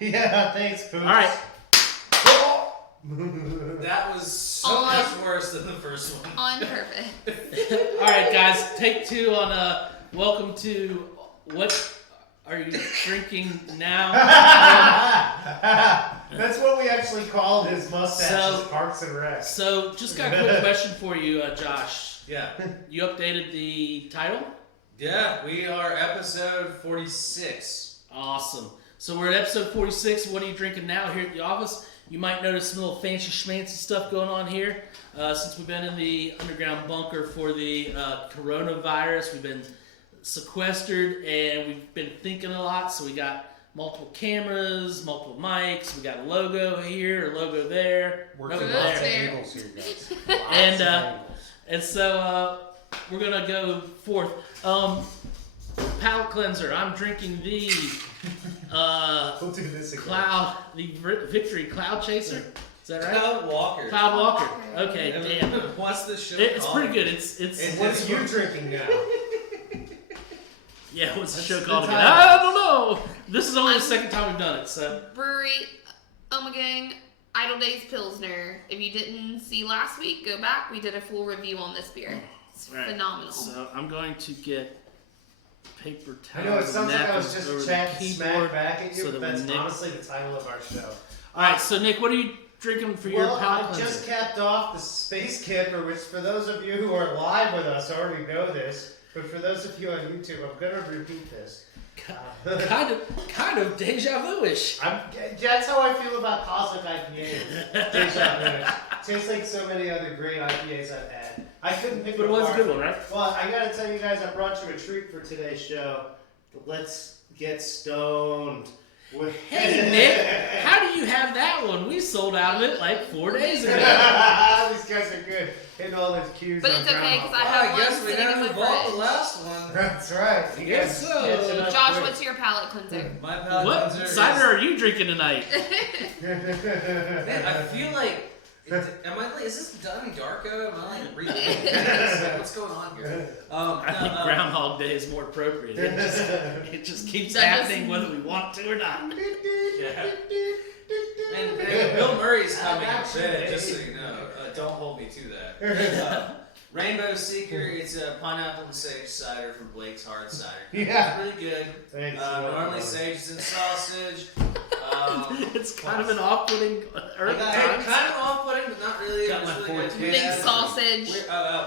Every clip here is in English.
Yeah, thanks, Pooch. All right. That was so much worse than the first one. On purpose. All right, guys. Take two on welcome to what are you drinking now? That's what we actually called his mustache, So- Parks and Rec. So, just got a quick question for you, Josh. Yeah. You updated the title? Yeah, we are episode 46. Awesome. So we're at episode 46. What are you drinking now here at the office? You might notice some little fancy schmancy stuff going on here. Since we've been in the underground bunker for the coronavirus, we've been sequestered and we've been thinking a lot. So we got multiple cameras, multiple mics. We got a logo here, a logo there. Working logo lots of there. angles here, guys. And so we're gonna go forth. Palate cleanser. I'm drinking the We'll do this again. Victory Cloud Chaser. Is that right? Cloud Walker. Cloud Walker. Okay, And damn. What's the show It's called? pretty good. It's What are you drinking now? yeah. What's the That's show the called again? title. I don't know. This is only the second time we've done it. So Brewery Omegang Idle Days Pilsner. If you didn't see last week, go back. We did a full review on this beer. It's right. phenomenal. So I'm going to get paper I towels. know it and sounds like I napkins was just over the chatting smack keyboard back at you, so but that that's when Nick- honestly the title of our show. All right. So Nick, what are you drinking for your Well, palate I cleanser? just capped off the Space Camper, which for those of you who are live with us already know this, but for those of you on YouTube, I'm going to repeat this. kind of deja vu-ish. That's how I feel about Cosmic IPAs. Deja vu. Tastes like so many other great IPAs I've had. I couldn't pick But it was a apart. good one, right? Well, I gotta tell you guys, I brought you a treat for today's show. Let's get stoned. Hey Nick, how do you have that one? We sold out of it like 4 days ago. These guys are good. Hitting all those cues. But on it's okay, Groundhog 'cause I Day. have I guess one we sitting in never my evolved the fridge. last one. That's right. You guess guys so. catching up Josh, quick. what's your palate cleanser? My palate What cleanser cider are you drinking tonight? Man, I feel like. Is this done Darko? Am I like reading? What's going on here? I think Groundhog Day is more appropriate. It just keeps happening whether we want to or not. Yeah. And Bill Murray's coming in bed, just so you know. Don't hold me to that. Rainbow Seeker, it's a pineapple and sage cider from Blake's Hard Cider. Yeah. It's really good. Thanks. Normally sage is in sausage. It's kind of an off-putting herb. Kind of off-putting, but not really. Got It was my really good. forte. Big Yeah. sausage.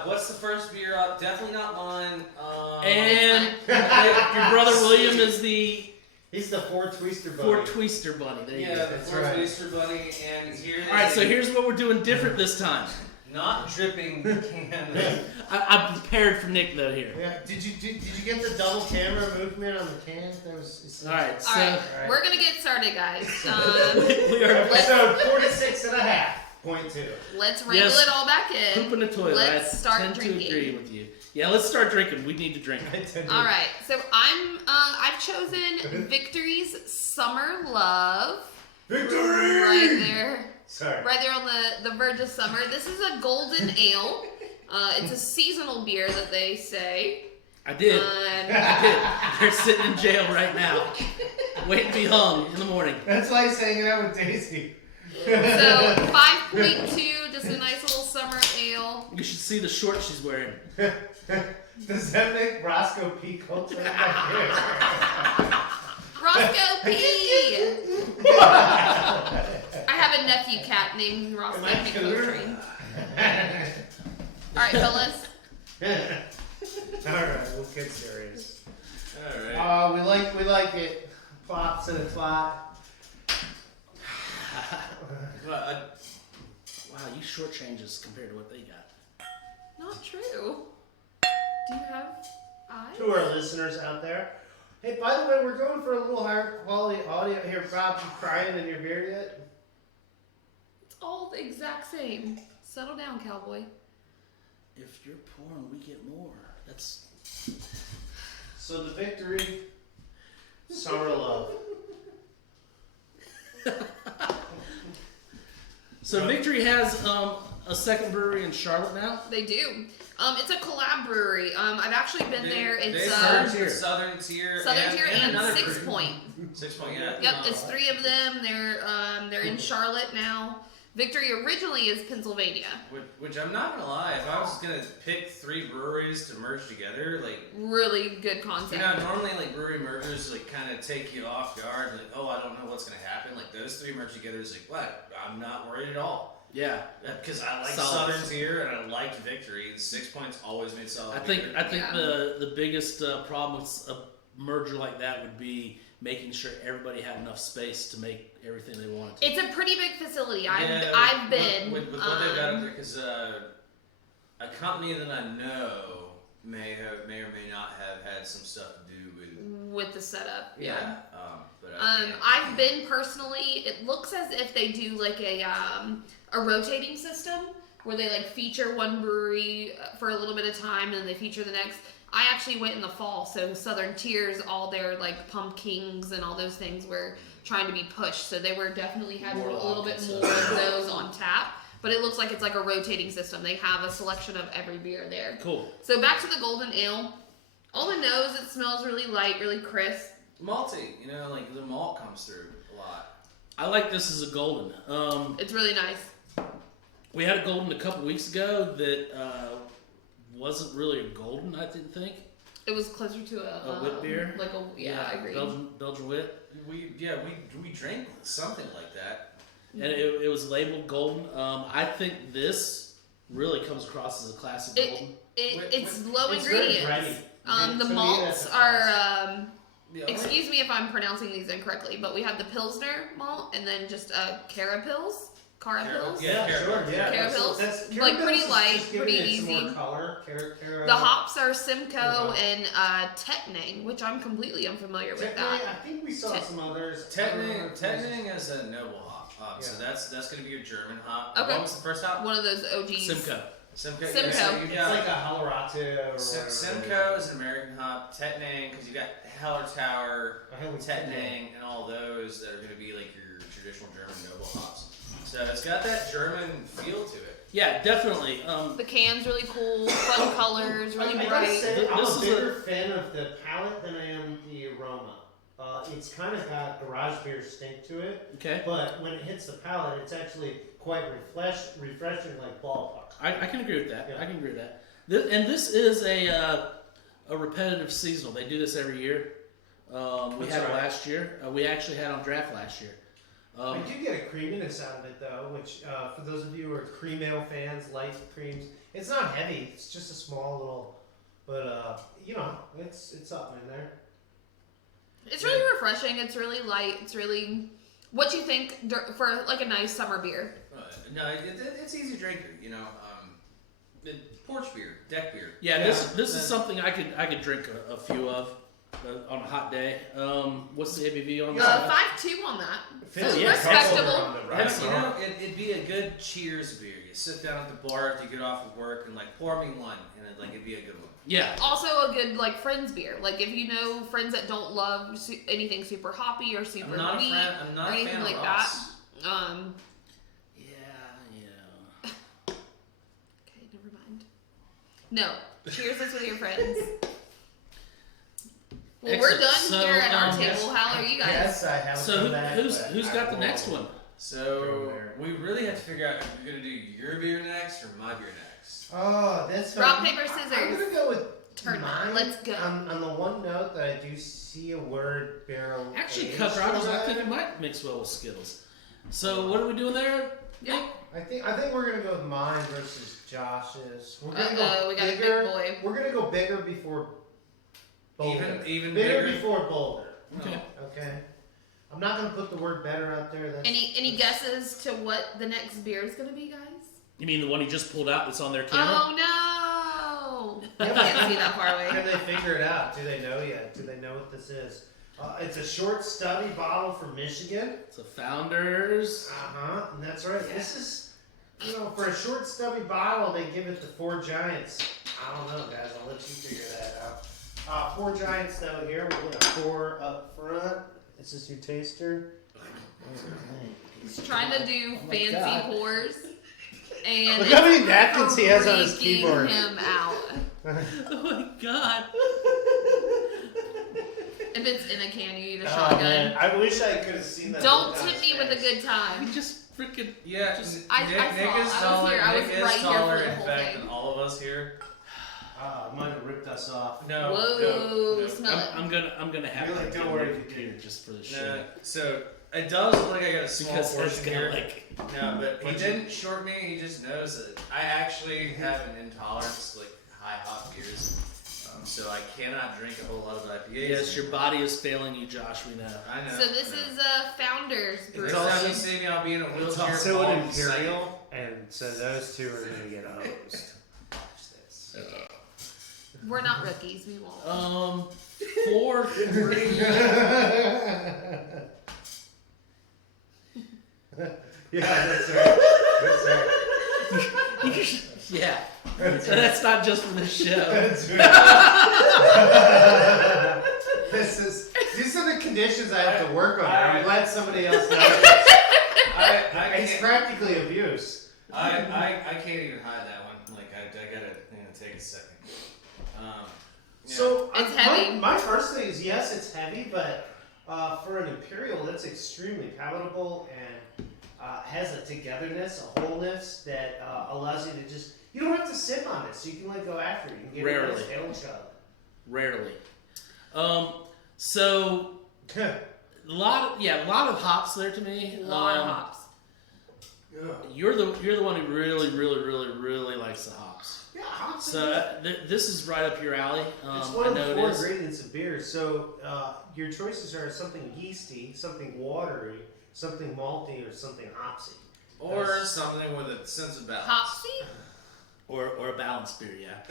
What's the first beer up? Definitely not mine. And your brother William is the He's the Ford Twister Bunny. Fort Twister Bunny. There you yeah, go. the That's Fort right. Easter Bunny, and here. All right, so here's what we're doing different this time. not dripping can. I'm prepared for Nick though here. Yeah. Did you get the double camera movement on the can? That was. All right, so Alright, we're gonna get started, guys. we are Episode 46.5.2. Let's wrangle Yes. it all back in. poop in the toilet. Let's I start tend to drinking. agree with you. Yeah, let's start drinking. We need to drink. All right, so I've chosen Victory's Summer Love. Victory! Right there. Sorry. Right there on the verge of summer. This is a golden ale. It's a seasonal beer that they say. I did. Um, I did. They're sitting in jail right now, waiting to be hung in the morning. That's why he's hanging out with Daisy. so 5.2, just a nice little summer ale. You should see the shorts she's wearing. Does that make Roscoe P. Coates look like Roscoe P. I have a nephew cat named Roscoe Am I P. cooler? Coltrane. All right, fellas. Alright, we'll get serious. All right. We like it. Plop to the plot. Wow, you short changes compared to what they got. Not true. Do you have eyes? To our listeners out there. Hey, by the way, we're going for a little higher quality audio here. Rob, you crying in your beard yet? It's all the exact same. Settle down, cowboy. If you're poor and we get more, that's So the Victory Summer Love. so. Victory has a second brewery in Charlotte now. They do. It's a collab brewery. I've actually been there. It's They Southern serve Tier. Southern Tier. Southern Tier and another 6 brewery. Point. 6 point, yeah. Yep, it's 3 of them. They're in Charlotte now. Victory originally is Pennsylvania. Which I'm not gonna lie, if I was gonna pick 3 breweries to merge together, like, Really good concept. you know, normally like brewery mergers like kind of take you off guard, like, oh, I don't know what's gonna happen. Like those 3 merged together is like, what? I'm not worried at all. Yeah. Because I like Solid. Southern's here and I liked Victory. 6 points always made solid. I think Yeah. the biggest problem with a merger like that would be making sure everybody had enough space to make everything they wanted to. It's a pretty big facility. Yeah, I've been with what they've got up there, because a company that I know may or may not have had some stuff to do with the setup. Yeah. But I've been personally. It looks as if they do like a rotating system where they like feature one brewery for a little bit of time and then they feature the next. I actually went in the fall, so Southern Tiers, all their like pumpkins and all those things were trying to be pushed. So they were definitely had a little bit more of those on tap. But it looks like it's like a rotating system. They have a selection of every beer there. Cool. So back to the Golden Ale. On the nose, it smells really light, really crisp. malty, you know, like the malt comes through a lot. I like this as a golden. It's really nice. We had a golden a couple weeks ago that wasn't really a golden, I didn't think. It was closer to a wit beer? Like I agree. Belgian wit. We drank something like that. And it was labeled golden. I think this really comes across as a classic golden. It's low It's very ingredients. bready. The To me, malts that's are. Yeah, Excuse me if I'm pronouncing these incorrectly, but we have the Pilsner malt and then just Carapils. Carapils. Yeah, sure. Yeah, Carapils? that's Like, pretty Carapils is light, just giving pretty it some easy. more color. The hops are Simcoe Uh-huh. and Tetnang, which I'm completely unfamiliar with Technically, that. I think we saw some others. Tetning is a noble hop. So Yeah. that's going to be your German hop. Okay. What was the first hop? One of those OGs. Simcoe. Simcoe. Simcoe. So you've It's got like a Hallerate or Simcoe is an American hop. Tetnang, because you got Heller Tower, Tetnang, and all those that are going to be like your traditional German noble hops. So it's got that German feel to it. Yeah, definitely. The can's really cool, fun colors, really I gotta bright. say, I'm This a is bigger fan of the palate than I am the aroma. It's kind of got garage beer stink to it, Okay. but when it hits the palate, it's actually quite refreshing, like ballpark. I can agree with that. Yeah. I can agree with that. This is a repetitive seasonal. They do this every year. We That's had it right. last year. We actually had it on draft last year. I do get a creaminess out of it though, which for those of you who are cream ale fans, light creams, it's not heavy. It's just a small little, but it's something in there. It's really refreshing. It's really light. It's really what you think for like a nice summer beer. No, it's easy drinker. You know, porch beer, deck beer. Yeah, Yeah. this is something I could drink a few of on a hot day. What's the ABV on this? 5.2 on that. Feels yeah, respectable. on the right You know, arm. it'd be a good cheers beer. You sit down at the bar after you get off of work and like pour me one, and it'd be a good one. Yeah. Also a good like friends beer. Like if you know friends that don't love anything super hoppy or super I'm not a wheat fan. I'm not or a anything fan like of that. Ross. Yeah. Okay, never mind. No, cheers this with your friends. Well, we're Excellent. done So, here at our yes. table. How are you guys? Yes, I have. So come back, who's but who's I got the will- next one? So we really have to figure out if we're gonna do your beer next or my beer next. Oh, that's fine. Rock, paper, I'm scissors. gonna go with Turn mine. on. Let's go. On the one note that I do see a word barrel. Actually, aged Cup Rockers, on I that. think it might mix well with Skittles. So what are we doing there? Yeah. I think we're gonna go with mine versus Josh's. We're gonna Uh-oh, we got a bigger. big boy. We're gonna go bigger before Boulder. Even bigger bigger. before Boulder. Okay. Okay. I'm not gonna put the word better out there. That's, Any guesses to what the next beer is gonna be, guys? You mean the one he just pulled out that's on their camera? Oh no! I Yeah, can't see that far away. Can they figure it out? Do they know yet? Do they know what this is? It's a short, stubby bottle from Michigan. It's a Founders. And that's right. This is, for a short, stubby bottle, they give it to Four Giants. I don't know, guys. I'll let you figure that out. Four Giants, though, here. We're going to pour up front. This is your taster. He's trying to do Oh my fancy God. pours, and Look how many it's napkins he has on his freaking keyboard. him out. Oh my god. And it's in a can, you need a Oh, shotgun. man. I wish I could have seen that. Don't look on tip his me with a face. good time. You just freaking. Yeah, I Nick saw. is I was taller. here. I was Nick is right here for taller, the in whole fact, thing. than all of us here. Might have ripped us off. No. Whoa, no. smell it. I'm gonna have Really, to don't get worry a if you computer do. just for the No, show. so it does look like I got a small Because it's portion gonna here. like. No, but he But didn't short me. He just knows that I actually have an intolerance to like high hop beers, so I cannot drink a whole lot of IPAs. Yes, your body is failing you, Josh. We know. I know. So this is Founders Brew. Next time you see me, I'll be in a It's wheelchair. also bald an and psychic. Imperial, and so those two are going to get hosed. Watch this. We're not rookies. We won't. 4, 3. Yeah, that's right. That's right. Yeah. So that's not just for this show. That's right. These are the conditions I have to work on. I'm glad somebody else knows. It's I practically abuse. can't even hide that one. Like I gotta take a second. Yeah. So It's heavy. My first thing is yes, it's heavy, but for an imperial, that's extremely palatable and has a togetherness, a wholeness that allows you to just. You don't have to sip on it, so you can like go after it. You can get a nice ale chug. Rarely. So a lot of hops there to me. A lot of hops. You're the one who really likes the hops. Yeah, hops. So this is right up your alley. It's I one of know the it four is. ingredients of beer. So your choices are something yeasty, something watery, something malty, or something hopsy. Or something with a sense of balance. Hopsy? Or a balanced beer, yeah.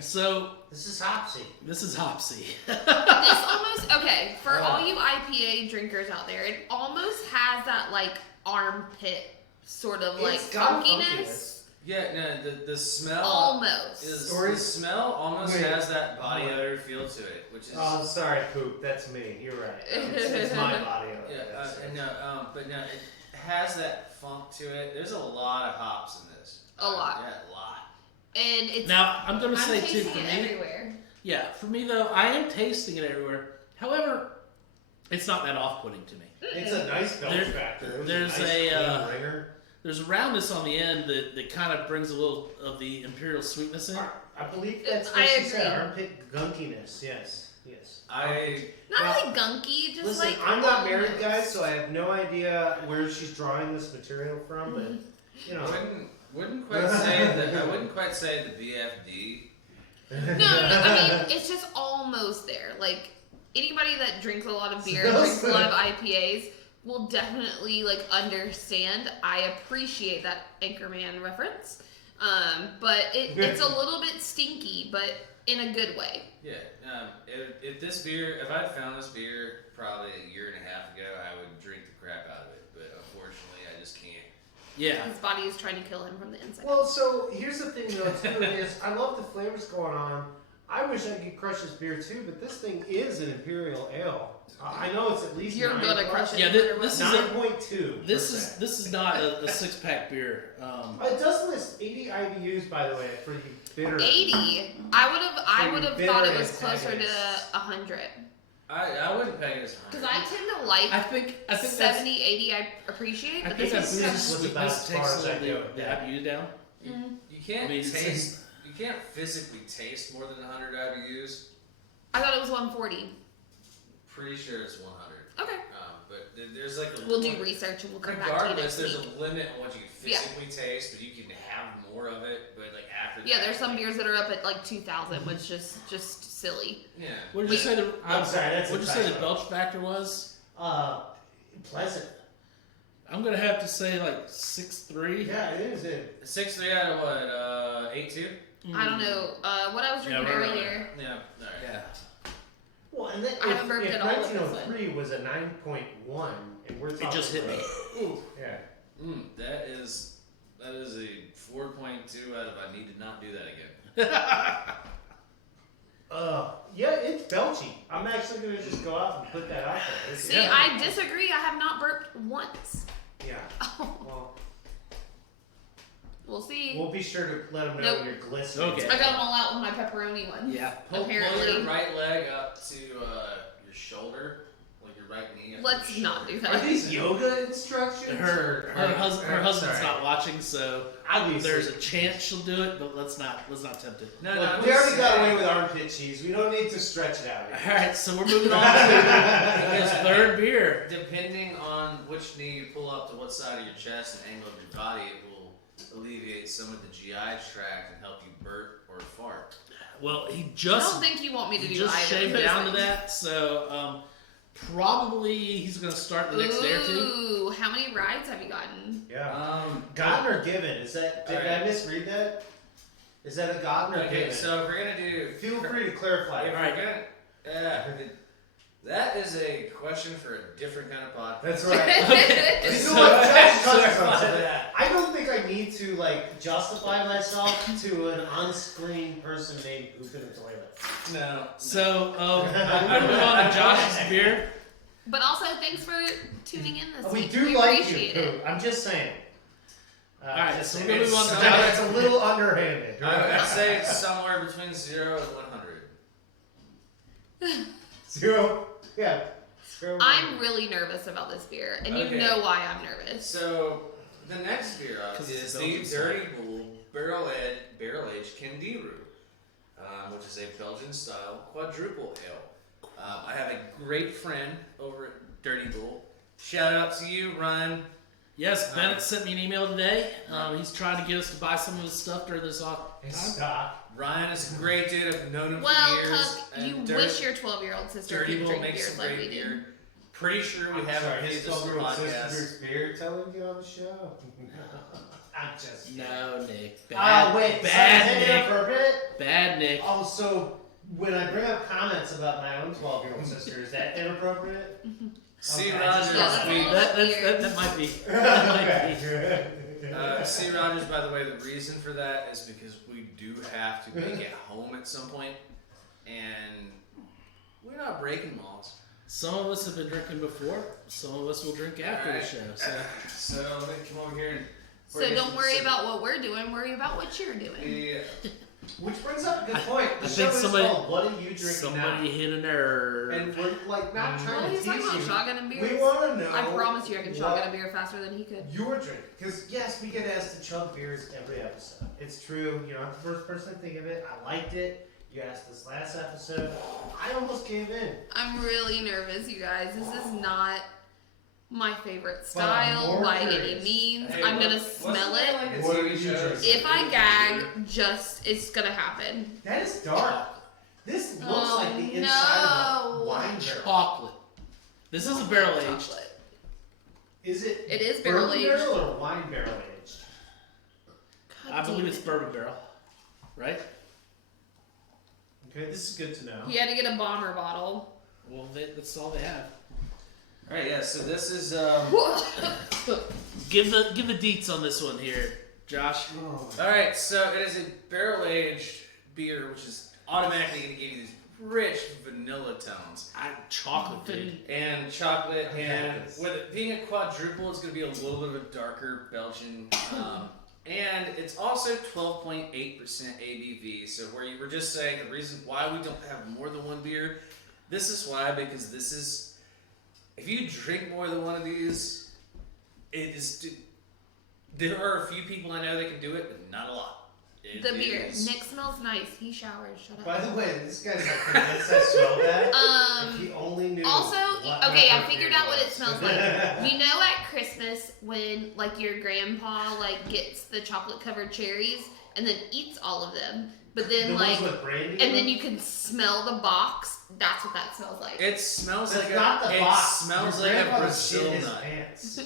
So This is hopsy. this is hopsy. This almost, okay, for all you IPA drinkers out there, it almost has that like armpit sort of like It's got funkiness. funkiness. Yeah, no, the smell Almost. is Or the is- smell almost Wait. has that body odor feel to it, which is Oh, sorry, poop. That's me. You're right. It's my body odor. yeah, That's it. but no, it has that funk to it. There's a lot of hops in this. A lot. Yeah, a lot. And it's Now I'm gonna I'm say too tasting for it me. everywhere. Yeah, for me though, I am tasting it everywhere. However, it's not that off-putting to me. It's a nice belch There- factor. It was there's a nice a, clean ringer. There's a roundness on the end that kind of brings a little of the imperial sweetness in. I believe that's I what she said. agree. Armpit gunkiness. Yes. Yes. I Not Now, really gunky, just Listen, like I'm not married, almost. guys, so I have no idea where she's drawing this material from, but you know. wouldn't quite say that. I wouldn't quite say the BFD. No, I mean it's just almost there. Like anybody that drinks a lot of beer, Smells drinks a lot of IPAs, will definitely like understand. I appreciate that Anchorman reference, but it's a little bit stinky, but in a good way. Yeah. If this beer, if I'd found this beer probably a year and a half ago, I would drink the crap out of it. But unfortunately, I just can't. Yeah. His body is trying to kill him from the inside. Well, so here's the thing, though, too, is I love the flavors going on. I wish I could crush this beer too, but this thing is an imperial ale. I know it's at least You're 9 gonna crush it. Yeah, this is a, 9.2. this is not a 6-pack beer. It does list 80 IBUs, by the way, for you bitter. 80. I would have Bitter thought it was closer to antagonists. 100. I wouldn't peg it as high. Because I tend to like I think 70, 80 I appreciate, I but think that this booze is was about sweetness as far takes as a I little go. the IBUs down. You can't I mean, it's- taste. You can't physically taste more than 100 IBUs. I thought it was 140. Pretty sure it's 100. Okay. But there's like a We'll do research and we'll come back to you regardless, next there's week. a limit on what you can Yeah. physically taste, but you can have more of it. But like after Yeah, that, there's some like, beers that are up at like 2,000, which is just silly. Yeah. What did you say the? I'm sorry, that's What did a you say the typo. belch factor was? Pleasant. I'm gonna have to say like 6.3. Yeah, it is. 6.3 out of what? 8.2. I don't know. What I was drinking right, right, earlier. Yeah. All right. Yeah. Well, and then I haven't burped if at all with this 1903 was a 9.1, and we're talking It just hit me. Ooh. Yeah. That is a 4.2 out of I need to not do that again. Yeah, it's belchy. I'm actually gonna just go out and put that out there. It's- See, I disagree. I have not burped once. Yeah. Oh, Well, we'll see. we'll be sure to let them know Nope. when you're glistening. Okay. I got them all out with my pepperoni one. Yeah. Pull Apparently. your right leg up to your shoulder, like your right knee. up Let's your not do shoulder. Are that. these yoga instructions? Her husband's sorry. not watching, so Obviously. there's a chance she'll do it, but let's not tempt it. No, Look, I'm we just already got saying, away with armpit cheese. We don't need to stretch it out. All right, so we're moving on to his third beer. Depending on which knee you pull up to what side of your chest and angle of your body, it will alleviate some of the GI tract and help you burp or fart. Well, he I just don't think you want me to do just either. shaved of those down to things. that, so probably he's gonna start the next day or two. Ooh, how many rides have you gotten? Yeah. Gotten or given? Is that? Did I misread that? Is that a gotten or Okay, given? so if we're gonna do, Feel free to clarify. if we're gonna, that is a question for a different kind of podcast. That's right. Okay. You know So- what? Josh Sorry touched on about something. that. I don't think I need to like justify myself to an on-screen person named poop in the toilet. No. So we're gonna move on to Josh's beer. But also, thanks for tuning in this We week. do like you, appreciate it. poop. I'm just saying. Alright, just so saying. we're gonna move on to It's a little underhanded. I would say it's somewhere between 0 and 100. 0. Yeah. 0. I'm really nervous about this beer, and you Okay. know why I'm nervous. So the next beer up 'Cause is it's the Belgian Dirty Bull Barrel Aged Candiru, which is a Belgian style quadruple ale. I have a great friend over at Dirty Bull. Shout out to you, Ryan. Yes, Bennett sent me an email today. He's trying to get us to buy some of his stuff during this off time. Stop. Ryan is a great dude. I've known him Well, for years. Cook, you and wish your 12-year-old sister Dirty could Bull drink makes beers some like great we do. beer. Pretty sure we have Sorry, a his this 12-year-old sister podcast. drinks beer. Tell him to get on the show. I'm just kidding. No, Nick. Oh, Bad, wait. bad so is it Nick. inappropriate? Bad Nick. Oh, so when I bring up comments about my own 12-year-old sister, is that inappropriate? C. Okay. Rogers, Yeah, that's a we- little That might be. That might be. C. Rogers, by the way, the reason for that is because we do have to make it home at some point, and we're not breaking laws. Some of us have been drinking before. Some of us will drink after the Alright. show. So So let me come over here and. So don't worry about what we're doing. Worry about what you're doing. the. Which brings up a good point. The I show think is somebody- called "What Are You Drinking somebody Now?" hit a nerve. And we're like not Well, trying he's to talking tease about you. shotgun and beers. We want to know. I promise you I can what shotgun a beer faster than he could. You're drinking, because yes, we get asked to chug beers every episode. It's true. You're not the first person to think of it. I liked it. You asked this last episode. I almost gave in. I'm really nervous, you guys. This is not my favorite But I'm style more by any curious. means. Hey, I'm gonna wasn't smell there, it. like, a What TV are you show? drinking? If I gag, it's gonna happen. That is dark. This looks Oh, like the inside of a no. wine barrel. Chocolate. This is a barrel aged. Chocolate. Is it? It is barrel bourbon aged. barrel or wine barrel aged? I believe it's bourbon barrel, right? Okay, this is good to know. He had to get a bomber bottle. Well, that's all they have. Alright, yeah, so this is. Give the deets on this one here, Josh. Oh, Alright, so it is a barrel aged beer, which is automatically going to give you these rich vanilla tones. Chocolate, dude. And chocolate, Okay. and with it being a quadruple, it's going to be a little bit of a darker Belgian. And it's also 12.8% ABV. So where you were just saying the reason why we don't have more than one beer, this is why, because this is, if you drink more than one of these, it is. There are a few people I know that can do it, but not a lot. It The beer. is- Nick smells nice. He showers. Shut up. By the way, this guy's like convinced I smell that. If he only knew. Also, what okay, my I figured perfume out what it was. smells like. You know, at Christmas when like your grandpa like gets the chocolate covered cherries and then eats all of them, but then the like, ones with brandy. in and then them? you can smell the box. That's what that smells like. It smells That's like not the it box. smells Your like a grandfather Brazil shit his nut. pants.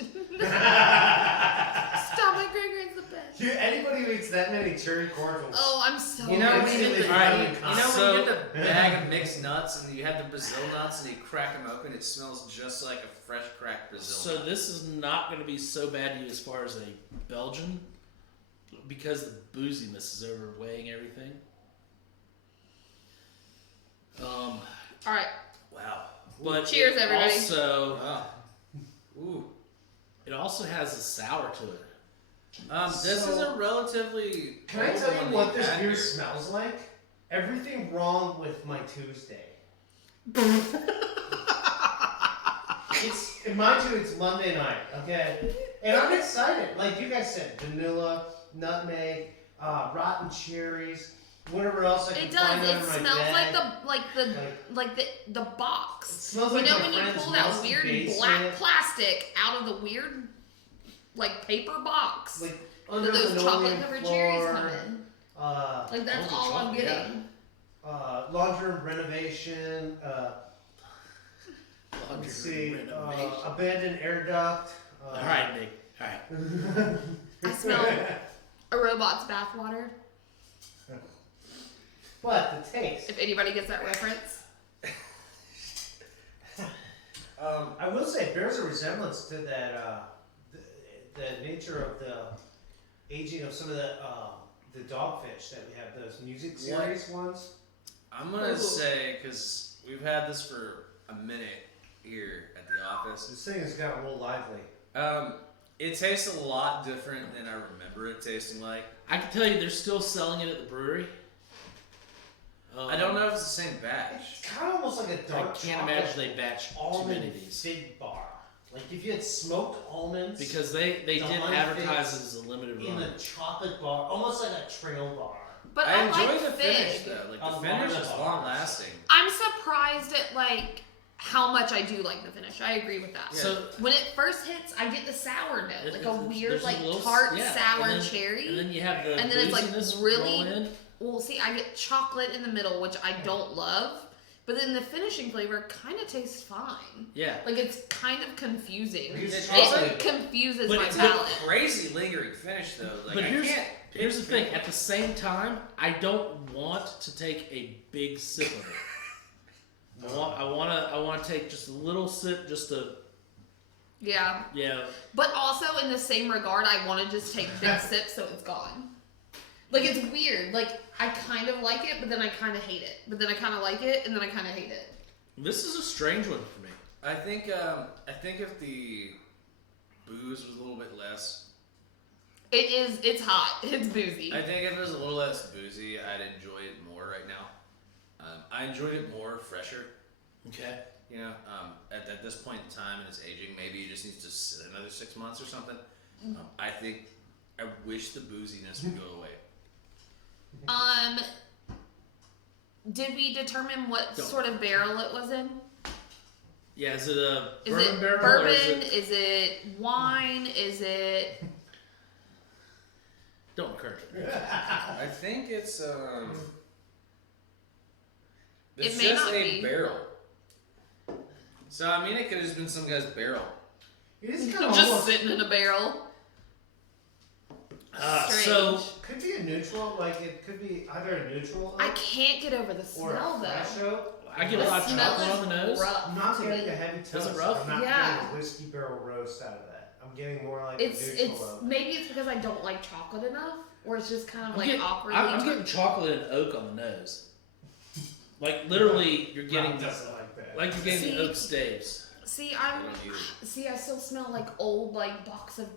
Stop! My grandpa's the best. Dude, anybody who eats that many cherry cordials. Oh, I'm so. You know when you Instantly get the, becoming you know So- when you get the bag of mixed nuts and you have the Brazil nuts and you crack them open, it smells just like a fresh cracked Brazil So nut. this is not going to be so bad to you as far as a Belgian, because the booziness is overweighing everything. All right. Wow. But Cheers, it everybody. Also, Wow. Ooh. it also has a sour to it. This is a relatively. Can I old tell one you what that this you had beer here. smells like? Everything wrong with my Tuesday. Mind you, it's Monday night, okay? And I'm excited. Like you guys said, vanilla, nutmeg, rotten cherries, whatever else I can It find does. under It my smells bag. like the box. It smells You like know my when you friend's pull that musty weird basement, black plastic out of the weird like paper box like that under those chocolate linoleum covered cherries floor, come in. Like that's Oh, all I'm chocolate, yeah. getting. Laundry room renovation. Let's see, abandoned air duct. All right, Nick. All right. I smell a robot's bathwater. But the taste. If anybody gets that reference. I will say it bears a resemblance to that the nature of the aging of some of the dogfish that we have, those music series ones. I'm gonna Ooh. say, because we've had this for a minute here at the office. This thing has got a little lively. It tastes a lot different than I remember it tasting like. I can tell you, they're still selling it at the brewery. I don't know if it's the same batch. It's kind of almost like a I dark can't chocolate imagine they batch too many almond of these fig bar. Like if you had smoked almonds because they did honey advertise figs it as a limited in run. a chocolate bar, almost like a trail bar. But I I enjoy like the fig. finish though. Like I the love finish the is bars. long lasting. I'm surprised at like how much I do like the finish. I agree with that. Yeah. So When it first hits, I get the sour note, It- like a it's- weird, there's a like little- tart, yeah, sour and then- cherry. and then you have the And then it's, like, booziness really- roll in. Well, see, I get chocolate in the middle, which I don't love, but then the finishing flavor kind of tastes fine. Yeah. Like it's kind of confusing. It's It's chocolate. It confuses But my it's palate. Crazy lingering finish though. Like But I here's can't. here's the thing. At the same time, I don't want to take a big sip of it. I want to take just a little sip, just to Yeah. But also in the same regard, I want to just take big sips so it's gone. Like it's weird. Like I kind of like it, but then I kind of hate it. But then I kind of like it, and then I kind of hate it. This is a strange one for me. I think if the booze was a little bit less, It is. It's hot. It's boozy. I think if it was a little less boozy, I'd enjoy it more right now. I enjoyed it more fresher. Okay. You know, at this point in time in its aging, maybe it just needs to sit another 6 months or something. I wish the booziness would go away. Did we determine what Don't. sort of barrel it was in? Yeah. Is it a Is bourbon it barrel bourbon? or is it? Is it wine? Is it? Don't encourage it. I think it's It may just not a be. barrel. So I mean, it could have just been some guy's barrel. It is kind of Just almost, sitting in a barrel. So Strange. could be a neutral, like it could be either a neutral I oak can't get over the or a smell fresh though. oak. I get The a lot of smell chocolate is on the nose. rough I'm not to getting me. a heavy Is toast. it rough? I'm not Yeah. getting a whiskey barrel roast out of that. I'm getting more like It's a neutral oak. maybe it's because I don't like chocolate enough, or it's just kind of like awkwardly. I'm getting chocolate and oak on the nose. Like literally, you're getting Rob doesn't like that. like you're getting See? the oak staves. See, I don't either. I still smell like old like box of.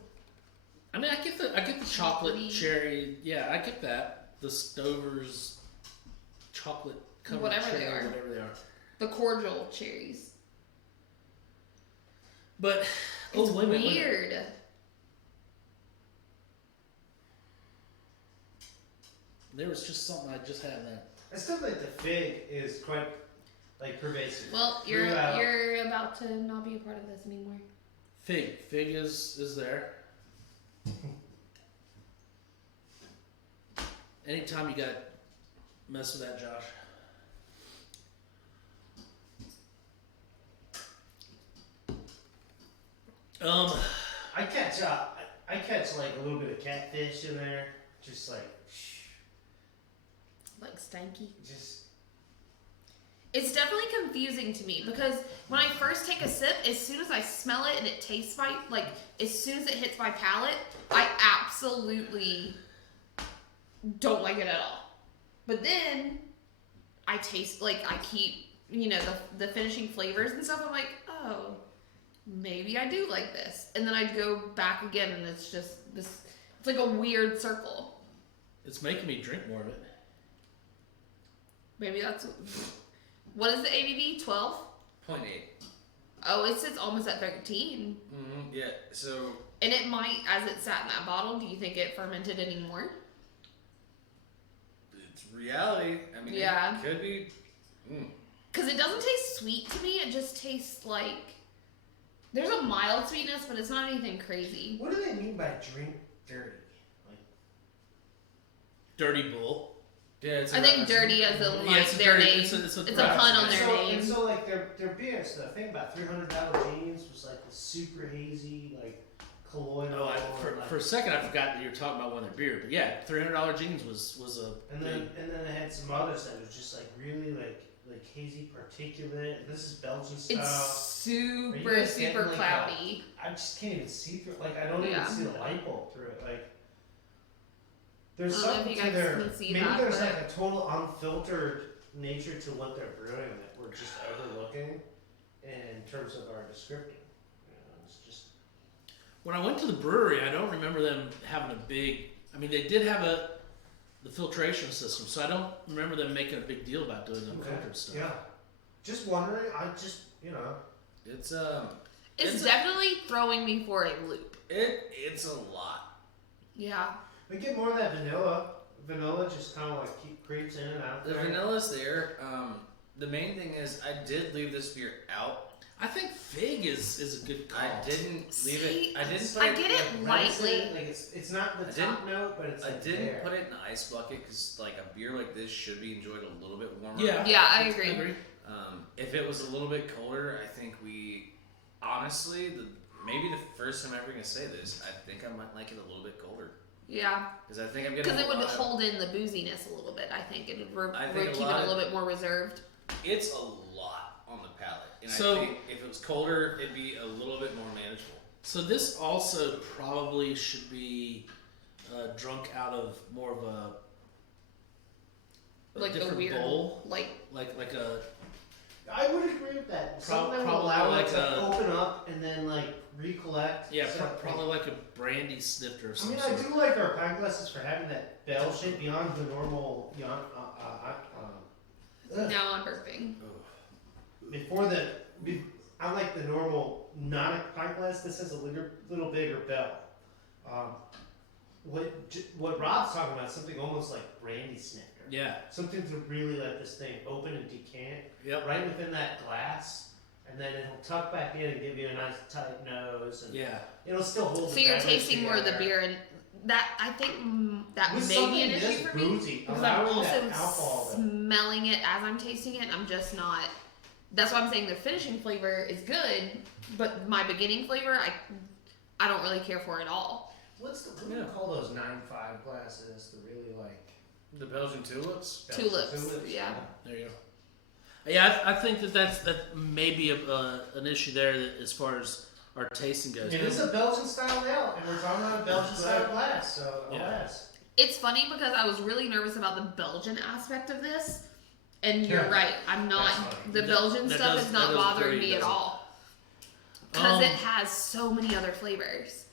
I mean, I get the chocolate Chocolatey. cherry. Yeah, I get that. The Stover's chocolate covered Whatever they cherry, are. whatever they are. The cordial cherries. But It's wait a minute. weird. There was just something I just had in that. I still think the fig is quite like pervasive. Well, you're Throughout. you're about to not be a part of this anymore. Fig is there. Anytime you got mess with that, Josh. I catch like a little bit of catfish in there, just like Like stanky. just It's definitely confusing to me because when I first take a sip, as soon as I smell it and it tastes like as soon as it hits my palate, I absolutely don't like it at all. But then I taste I keep the finishing flavors and stuff. I'm like, oh, maybe I do like this, and then I go back again, and it's just this. It's like a weird circle. It's making me drink more of it. Maybe that's what is the ABV? 12. 0.8. Oh, it sits almost at 13. Mm-hmm. Yeah. So And it might, as it sat in that bottle, do you think it fermented anymore? it's reality. I mean, Yeah. it could be. Because it doesn't taste sweet to me. It just tastes like there's a mild sweetness, but it's not anything crazy. What do they mean by drink dirty? Like, Dirty Bull. Yeah, it's. I think dirty as a Yeah, like it's their dirty- name. it's a It's a reference. pun on their so, name. And so like their beer stuff. Think about $300 jeans was like the super hazy, like colloidal. like, For a second, I forgot that you were talking about one of their beer. But yeah, $300 jeans was a and then they had some others that was just like really like hazy particulate. And this is Belgian style. It's Are you super guys getting, super like, cloudy. I just can't even see through. Like I don't Yeah. even see the light bulb through it. Like there's I don't know if something you to guys their. can see Maybe that, there's but- like a total unfiltered nature to what they're brewing that we're just overlooking in terms of our description. You know, it's just. When I went to the brewery, I don't remember them having a big. I mean, they did have the filtration system, so I don't remember them making a big deal about doing the filtered stuff. Yeah. Just wondering. I just It's It's definitely throwing me for a loop. it's a lot. Yeah. we get more of that vanilla. Vanilla just kind of like creeps in and out. The there. vanilla's there. The main thing is I did leave this beer out. I think fig is a good call. I didn't leave See, it. I didn't put I it. get it Rancid, lightly. like it's not the I top note, but it's. I like didn't there. put it in the ice bucket because like a beer like this should be enjoyed a little bit warmer. Yeah. Yeah, I agree. If it was a little bit colder, I think we honestly maybe the first time I'm ever gonna say this, I think I might like it a little bit colder Yeah. because I think I'm getting. Because it would a lot of- hold in the booziness a little bit, I think. It would I think a keep it lot a little bit more reserved. It's a lot on the palate, and So- I think if it was colder, it'd be a little bit more manageable. So this also probably should be drunk out of more of a Like the different weird, bowl, like like a I would agree with that. Something that would probably allow like it to a- open up and then like recollect. yeah, So, probably like a brandy snifter or I something. mean, I do like our pint glasses for having that bell shape beyond the normal. now I'm burping. Before I like the normal non-pint glass. This has a little bigger bell. What Rob's talking about, something almost like brandy snifter. Yeah. Something to really let this thing open and decant Yep. right within that glass, and then it'll tuck back in and give you a nice tight nose, and Yeah. it'll still hold. So the you're beverage tasting more of the together. beer, and that I think that With may be something an issue this for me boozy, because I'm allowing also that alcohol to- smelling it as I'm tasting it. I'm just not. That's why I'm saying the finishing flavor is good, but my beginning flavor, I don't really care for at all. What do you call those 9.5 glasses? The really like The Belgian tulips. Tulips, yeah. There you go. Yeah, I think that may be an issue there that as far as our tasting goes. It is a Belgian style ale, and we're talking about a Belgian style glass, so Yeah. glass. It's funny because I was really nervous about the Belgian aspect of this, and you're Yeah. right. I'm not. That's funny. The Belgian that stuff does- is not that does bothering throw you, me at doesn't it? all because Um, it has so many other flavors.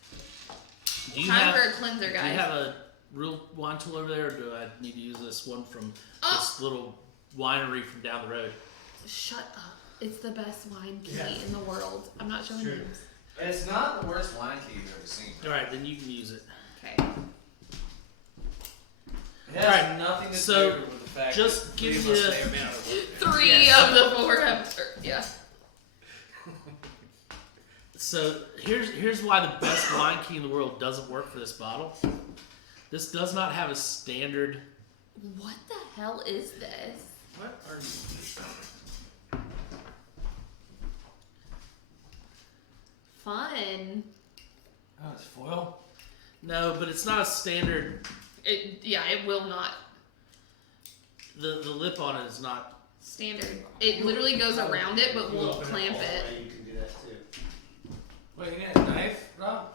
Do you Time have, for a cleanser, do you guys. have a real wine tool over there, or do I need to use this one from Oh. this little winery from down the road? Shut up! It's the best wine key Yeah. in the world. I'm not showing True. names. It's not the worst wine key you've ever seen. All right, then you can use it. Okay. It has Alright, nothing to so do with the fact just that give three of us you- may have been out of work. Three Yes. of the four have. Yeah. So here's why the best wine key in the world doesn't work for this bottle. This does not have a standard. What the hell is this? What are you? Fun. Oh, it's foil? No, but it's not a standard. It will not. The lip on it is not. Standard. It literally goes around it, but You won't open clamp all the it. way, you can do that too. Wait, you need a knife, Rob?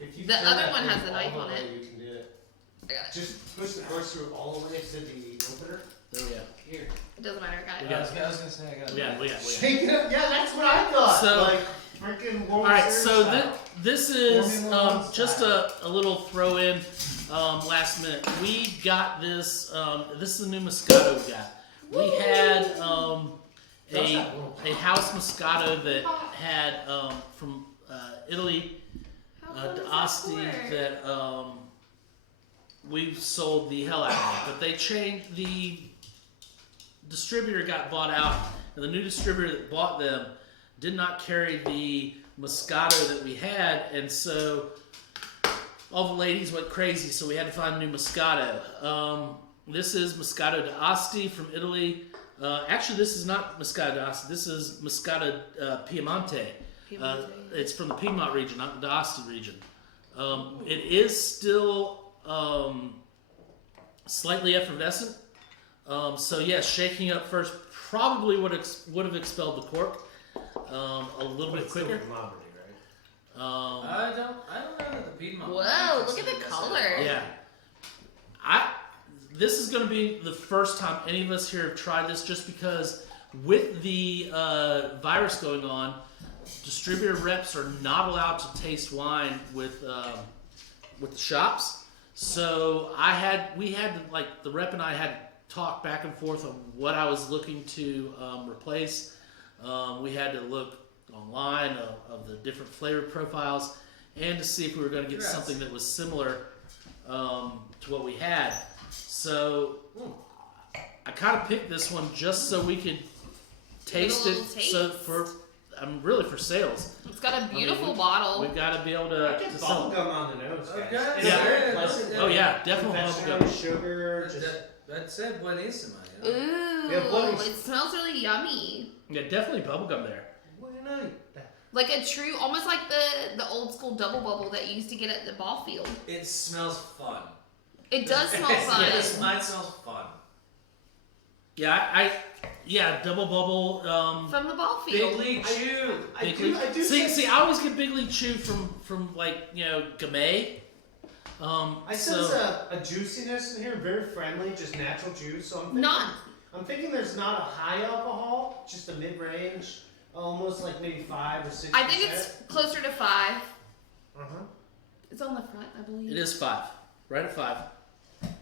If you The turn other that one thing has the all knife the on way, it. You can do it. I got it. Just push the course through all the way to the opener. There we go. Here. It doesn't matter. I got it. Yeah. I was gonna say I got a Yeah, knife. we got. Shake it up. Yeah, that's what I thought. So- like freaking World All right, Series so style. this is Formula One just style. a little throw in last minute. We got this. This is the new Moscato we got. We had a house Moscato that had from Italy, How fun is D'Asti, that for? that we've sold the hell out of. But they changed, the distributor got bought out, and the new distributor that bought them did not carry the Moscato that we had, and so all the ladies went crazy, so we had to find a new Moscato. This is Moscato d'Asti from Italy. Actually, this is not Moscato d'Asti. This is Moscato Piemonte. It's from the Piedmont region, not the d'Asti region. It is still slightly effervescent. So yes, shaking up first probably would have expelled the cork a little bit quicker. I don't know that the Piedmont. Whoa, look at the color. Yeah. This is going to be the first time any of us here have tried this, just because with the virus going on, distributor reps are not allowed to taste wine with the shops. So we had like the rep and I had to talk back and forth on what I was looking to replace. We had to look online of the different flavor profiles and to see if we were going to get something that was similar to what we had. So I kind of picked this one just so we could taste it. So really for sales. It's got a beautiful bottle. We've got to be able to. I get bubblegum on the nose, guys. Okay. It's Yeah. very pleasant. Oh yeah, definitely Vegetable bubblegum. sugar. Just, That's it, buenísima. Ooh, Yeah, bloody- it smells really yummy. Yeah, definitely bubblegum there. Like a true, almost like the old school double bubble that you used to get at the ball field. It smells fun. It does smell fun. Yes, mine smells fun. Yeah, double bubble. From the ball Big field. League Chew. I do See, I always get Big League Chew from like Gamay. I sense a juiciness in here, very friendly, just natural juice. So I'm thinking there's not a high alcohol, just a mid-range, almost like maybe 5 or 6%. I think it's closer to 5. Uh-huh. It's on the front, I believe. It is 5, right at 5.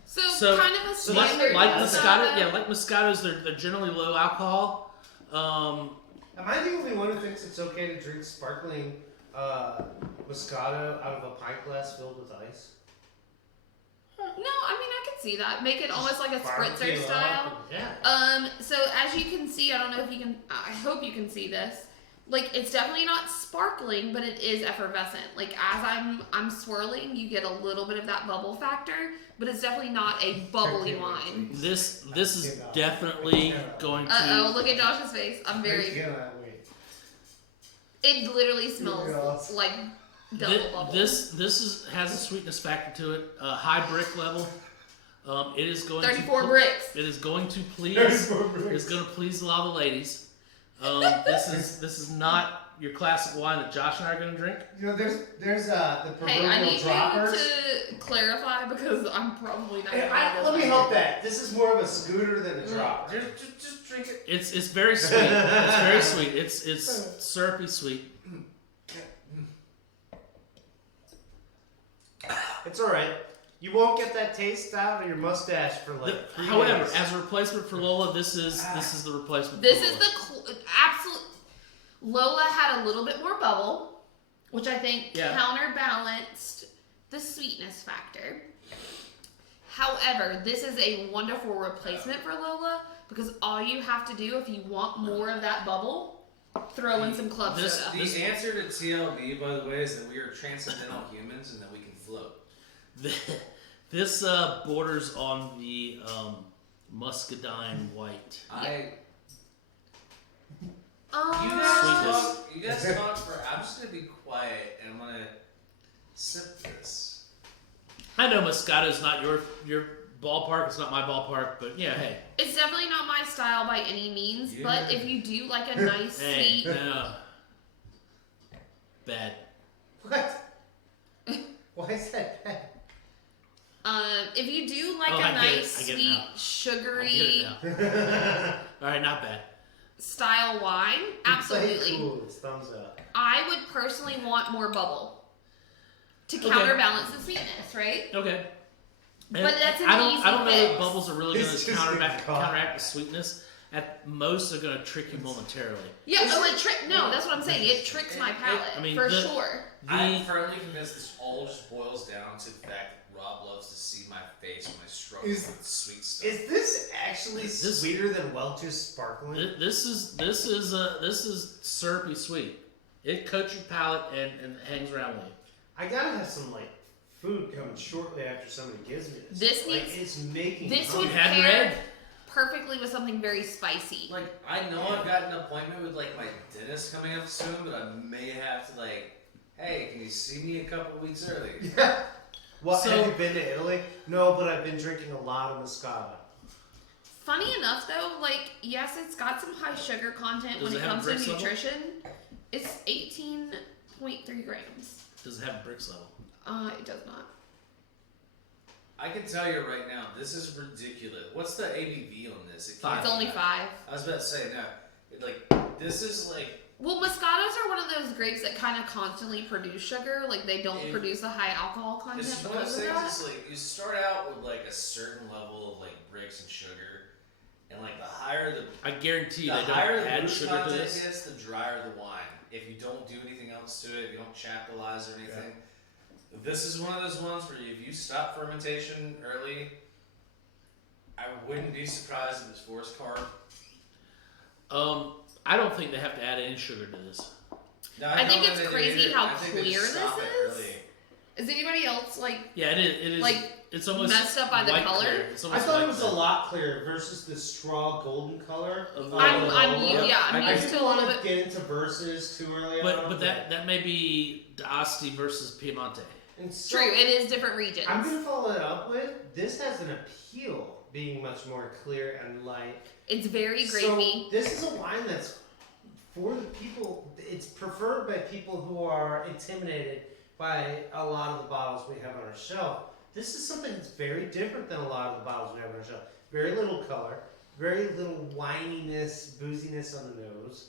So kind of a so Like standard Moscato, yeah, like Moscatos, they're generally low alcohol. Am I the only one who thinks it's okay to drink sparkling Moscato out of a pint glass filled with ice? No, I mean I can see that. Make it almost like a spritzer Barbecue style. up, Yeah. So as you can see, I don't know if you can. I hope you can see this. Like it's definitely not sparkling, but it is effervescent. Like as I'm swirling, you get a little bit of that bubble factor, but it's definitely not a bubbly wine. This is definitely going to. Oh, look at Josh's face. I'm very. cannot wait. It literally smells Yes. like double bubble. This has a sweetness factor to it. High brick level. It is going 34 to bricks. It is going to please. 34 bricks. It's going to please a lot of the ladies. This is not your classic wine that Josh and I are going to drink. You know, there's the Hey, I proverbial need droppers. you to clarify because I'm probably not. Hey, gonna have this let me one. help that. This is more of a scooter than a dropper. Just drink it. It's very sweet. It's very sweet. It's syrupy sweet. It's all right. You won't get that taste out of your mustache for like 3 However, days. as a replacement for Lola, this is the replacement. This for is Lola. the absolute. Lola had a little bit more bubble, which I think counterbalanced the sweetness factor. However, this is a wonderful replacement for Lola because all you have to do if you want more of that bubble, throw in some club soda. The answer to TLB, by the way, is that we are transcendental humans and that we can float. This borders on the muscadine white. You guys talk for. I'm just gonna be quiet and I'm gonna sip this. I know Moscato's not your ballpark. It's not my ballpark, but yeah, hey. It's definitely not my style by any means, but if you do like a nice Hey, sweet, no. Bad. What? Why is that bad? if you do like Oh, a I get it. nice I get it sweet now. I sugary get it now. All right, not bad. style wine, absolutely. Cool. It's thumbs up. I would personally want more bubble to counterbalance the sweetness, right? Okay. But that's an I don't easy know fix. that bubbles are really going It's to just counteract gonna the sweetness. at most are gonna trick you momentarily. Yeah, no, that's what I'm saying. It tricks my palate, I mean, for sure. I'm firmly convinced this all just boils down to the fact that Rob loves to see my face when I struggle with sweet stuff. Is this actually sweeter than Welch's sparkling? This is syrupy sweet. It coats your palate and hangs around with you. I gotta have some like food coming shortly after somebody gives me this. This like, needs- it's making. This hungry. would had pair red? perfectly with something very spicy. Like, I know I've got an appointment with like my dentist coming up soon, but I may have to like, hey, can you see me a couple weeks early? Yeah. Well, So- have you been to Italy? No, but I've been drinking a lot of Moscato. Funny enough, though, like, yes, it's got some high sugar content Does when it it have comes to Brix level? nutrition. It's 18.3 grams. Does it have bricks level? It does not. I can tell you right now, this is ridiculous. What's the ABV on this? It can't Five. It's be only that. 5. I was about to say no. Like this is like Well, Moscatos are one of those grapes that kind of constantly produce sugar. Like, they don't Yeah. produce a high alcohol content it's one of because those of things. that. It's like you start out with like a certain level of like bricks and sugar, and like the higher the I guarantee you the they higher don't the add booze sugar to content this. is, the drier the wine. If you don't do anything else to it, if you don't chaptalize or anything, this is one of those ones where if you stop fermentation early, I wouldn't be surprised if it's forest carb. I don't think they have to add any sugar to this. No, I think don't it's they do crazy either. how I think they clear just this stop it is. early. Is anybody else, like, Yeah, it is. Like, it's almost messed up by the white color? clear. It's I almost thought white it was a clear. lot clearer versus the straw golden color. Of I'm Lola. I used didn't to a want little to bit. get into verses too early But on. that may be D'Asti versus Piemonte. and so, True, it is different regions. I'm gonna follow it up with this has an appeal being much more clear and light. It's very So grapey. this is a wine that's for the people. It's preferred by people who are intimidated by a lot of the bottles we have on our shelf. This is something that's very different than a lot of the bottles we have on our shelf. Very little color, very little wininess, booziness on the nose.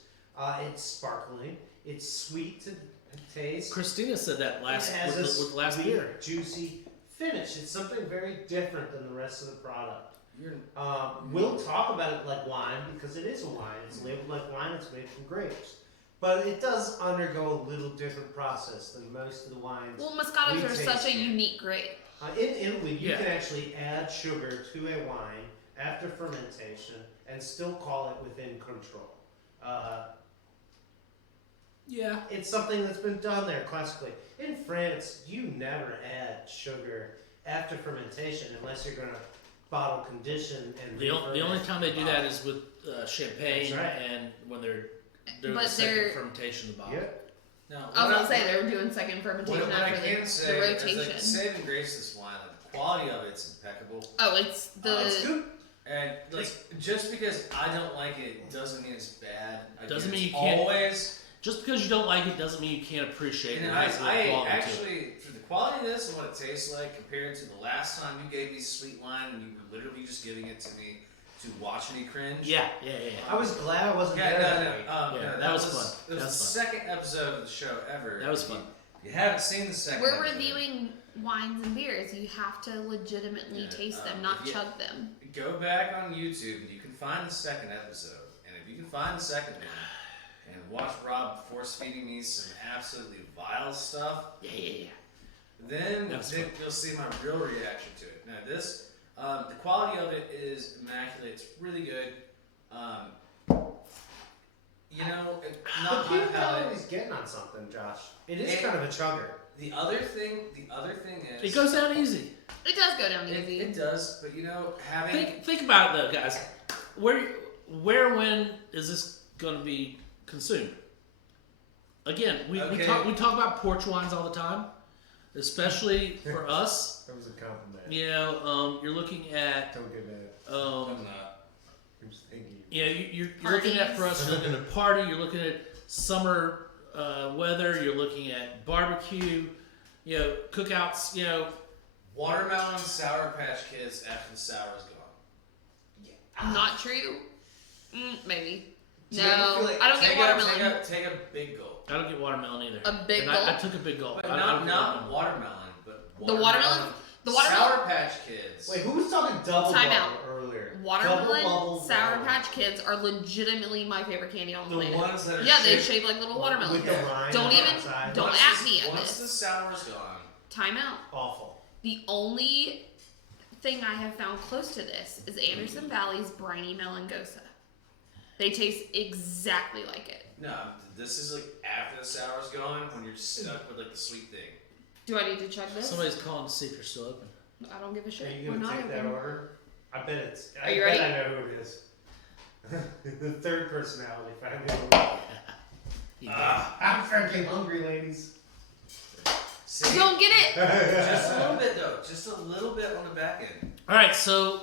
It's sparkling. It's sweet to taste. Christina said that last It has with a last sweet, beer. juicy finish. It's something very different than the rest of the product. You're, We'll talk about it like wine because it is a wine. It's labeled like wine. It's made from grapes, but it does undergo a little different process than most of the wines. Well, Moscatos we are taste such a it. unique grape. In Italy, you Yeah. can actually add sugar to a wine after fermentation and still call it within control. Yeah. It's something that's been done there classically. In France, you never add sugar after fermentation unless you're going to bottle condition and The only re-ferment time they the do that bottle. is with champagne That's right. and when they're doing But the second they're- fermentation of the bottle. Yeah. no, I was what gonna say they were doing second fermentation what I after can the say rotation. is like saving grace this wine, like the quality of it's impeccable. Oh, it's the. It's good. And like just because I don't like it doesn't mean it's bad. Doesn't mean It's you can't- always. Just because you don't like it doesn't mean you can't appreciate it. And It has a little I quality to it. actually, for the quality of this and what it tastes like compared to the last time you gave me sweet wine and you were literally just giving it to me to watch me cringe. Yeah. I was glad I wasn't Yeah, there. no, that week. Yeah, no, that was was fun. It That was was the fun. second episode of the show ever. That was fun. If you haven't seen the second We're episode, reviewing wines and beers. You have to legitimately Yeah, taste them, not if you- chug them. Go back on YouTube and you can find the second episode. And if you can find the second one and watch Rob force feeding me some absolutely vile stuff, Yeah. then That's then fun. you'll see my real reaction to it. Now this, the quality of it is immaculate. It's really good. You know, not But my you know palate. he's getting on something, Josh. It is And- kind of a chugger. The other thing is It goes down easy. It does go down It, easy. it does, but you know, having Think about it though, guys. When is this going to be consumed? Again, we Okay. talk about porch wines all the time, especially for us. That was a compliment. You know, you're looking at Don't get it. I'm not. I'm just thinking. you know, you're looking at for us. You're looking at party. You're looking at summer weather. You're looking at barbecue. You know, cookouts. You know, Watermelon Sour Patch Kids after the sour is gone. Not true. Maybe. Do you ever No, feel like- I don't get watermelon. Take a big gulp. I don't get watermelon either. A big And gulp? I took a big gulp. But I not don't get watermelon. watermelon, but The watermelon- the watermelon- Sour Patch Kids. Wait, who was talking double Time bubble out. earlier? watermelon Bubble Sour Bubble. Patch Kids are legitimately my favorite candy on the The planet. ones that are Yeah, they shaped- shape like little watermelons. With the line Don't on even- the outside. don't Once at the- me at Once this. the sour's gone, Time out. Awful. The only thing I have found close to this is Anderson Valley's Briny Melangosa. They taste exactly like it. no, this is like after the sour's gone when you're stuck with like the sweet thing. Do I need to chug this? Somebody's calling to see if you're still open. I don't give a Are shit. you We're gonna not take that open. order? I bet it's. Are you I bet ready? I know who it is. The third personality finally. You did. I'm freaking hungry, ladies. See? Don't get it. Just a little bit though, just a little bit on the back end. All right, so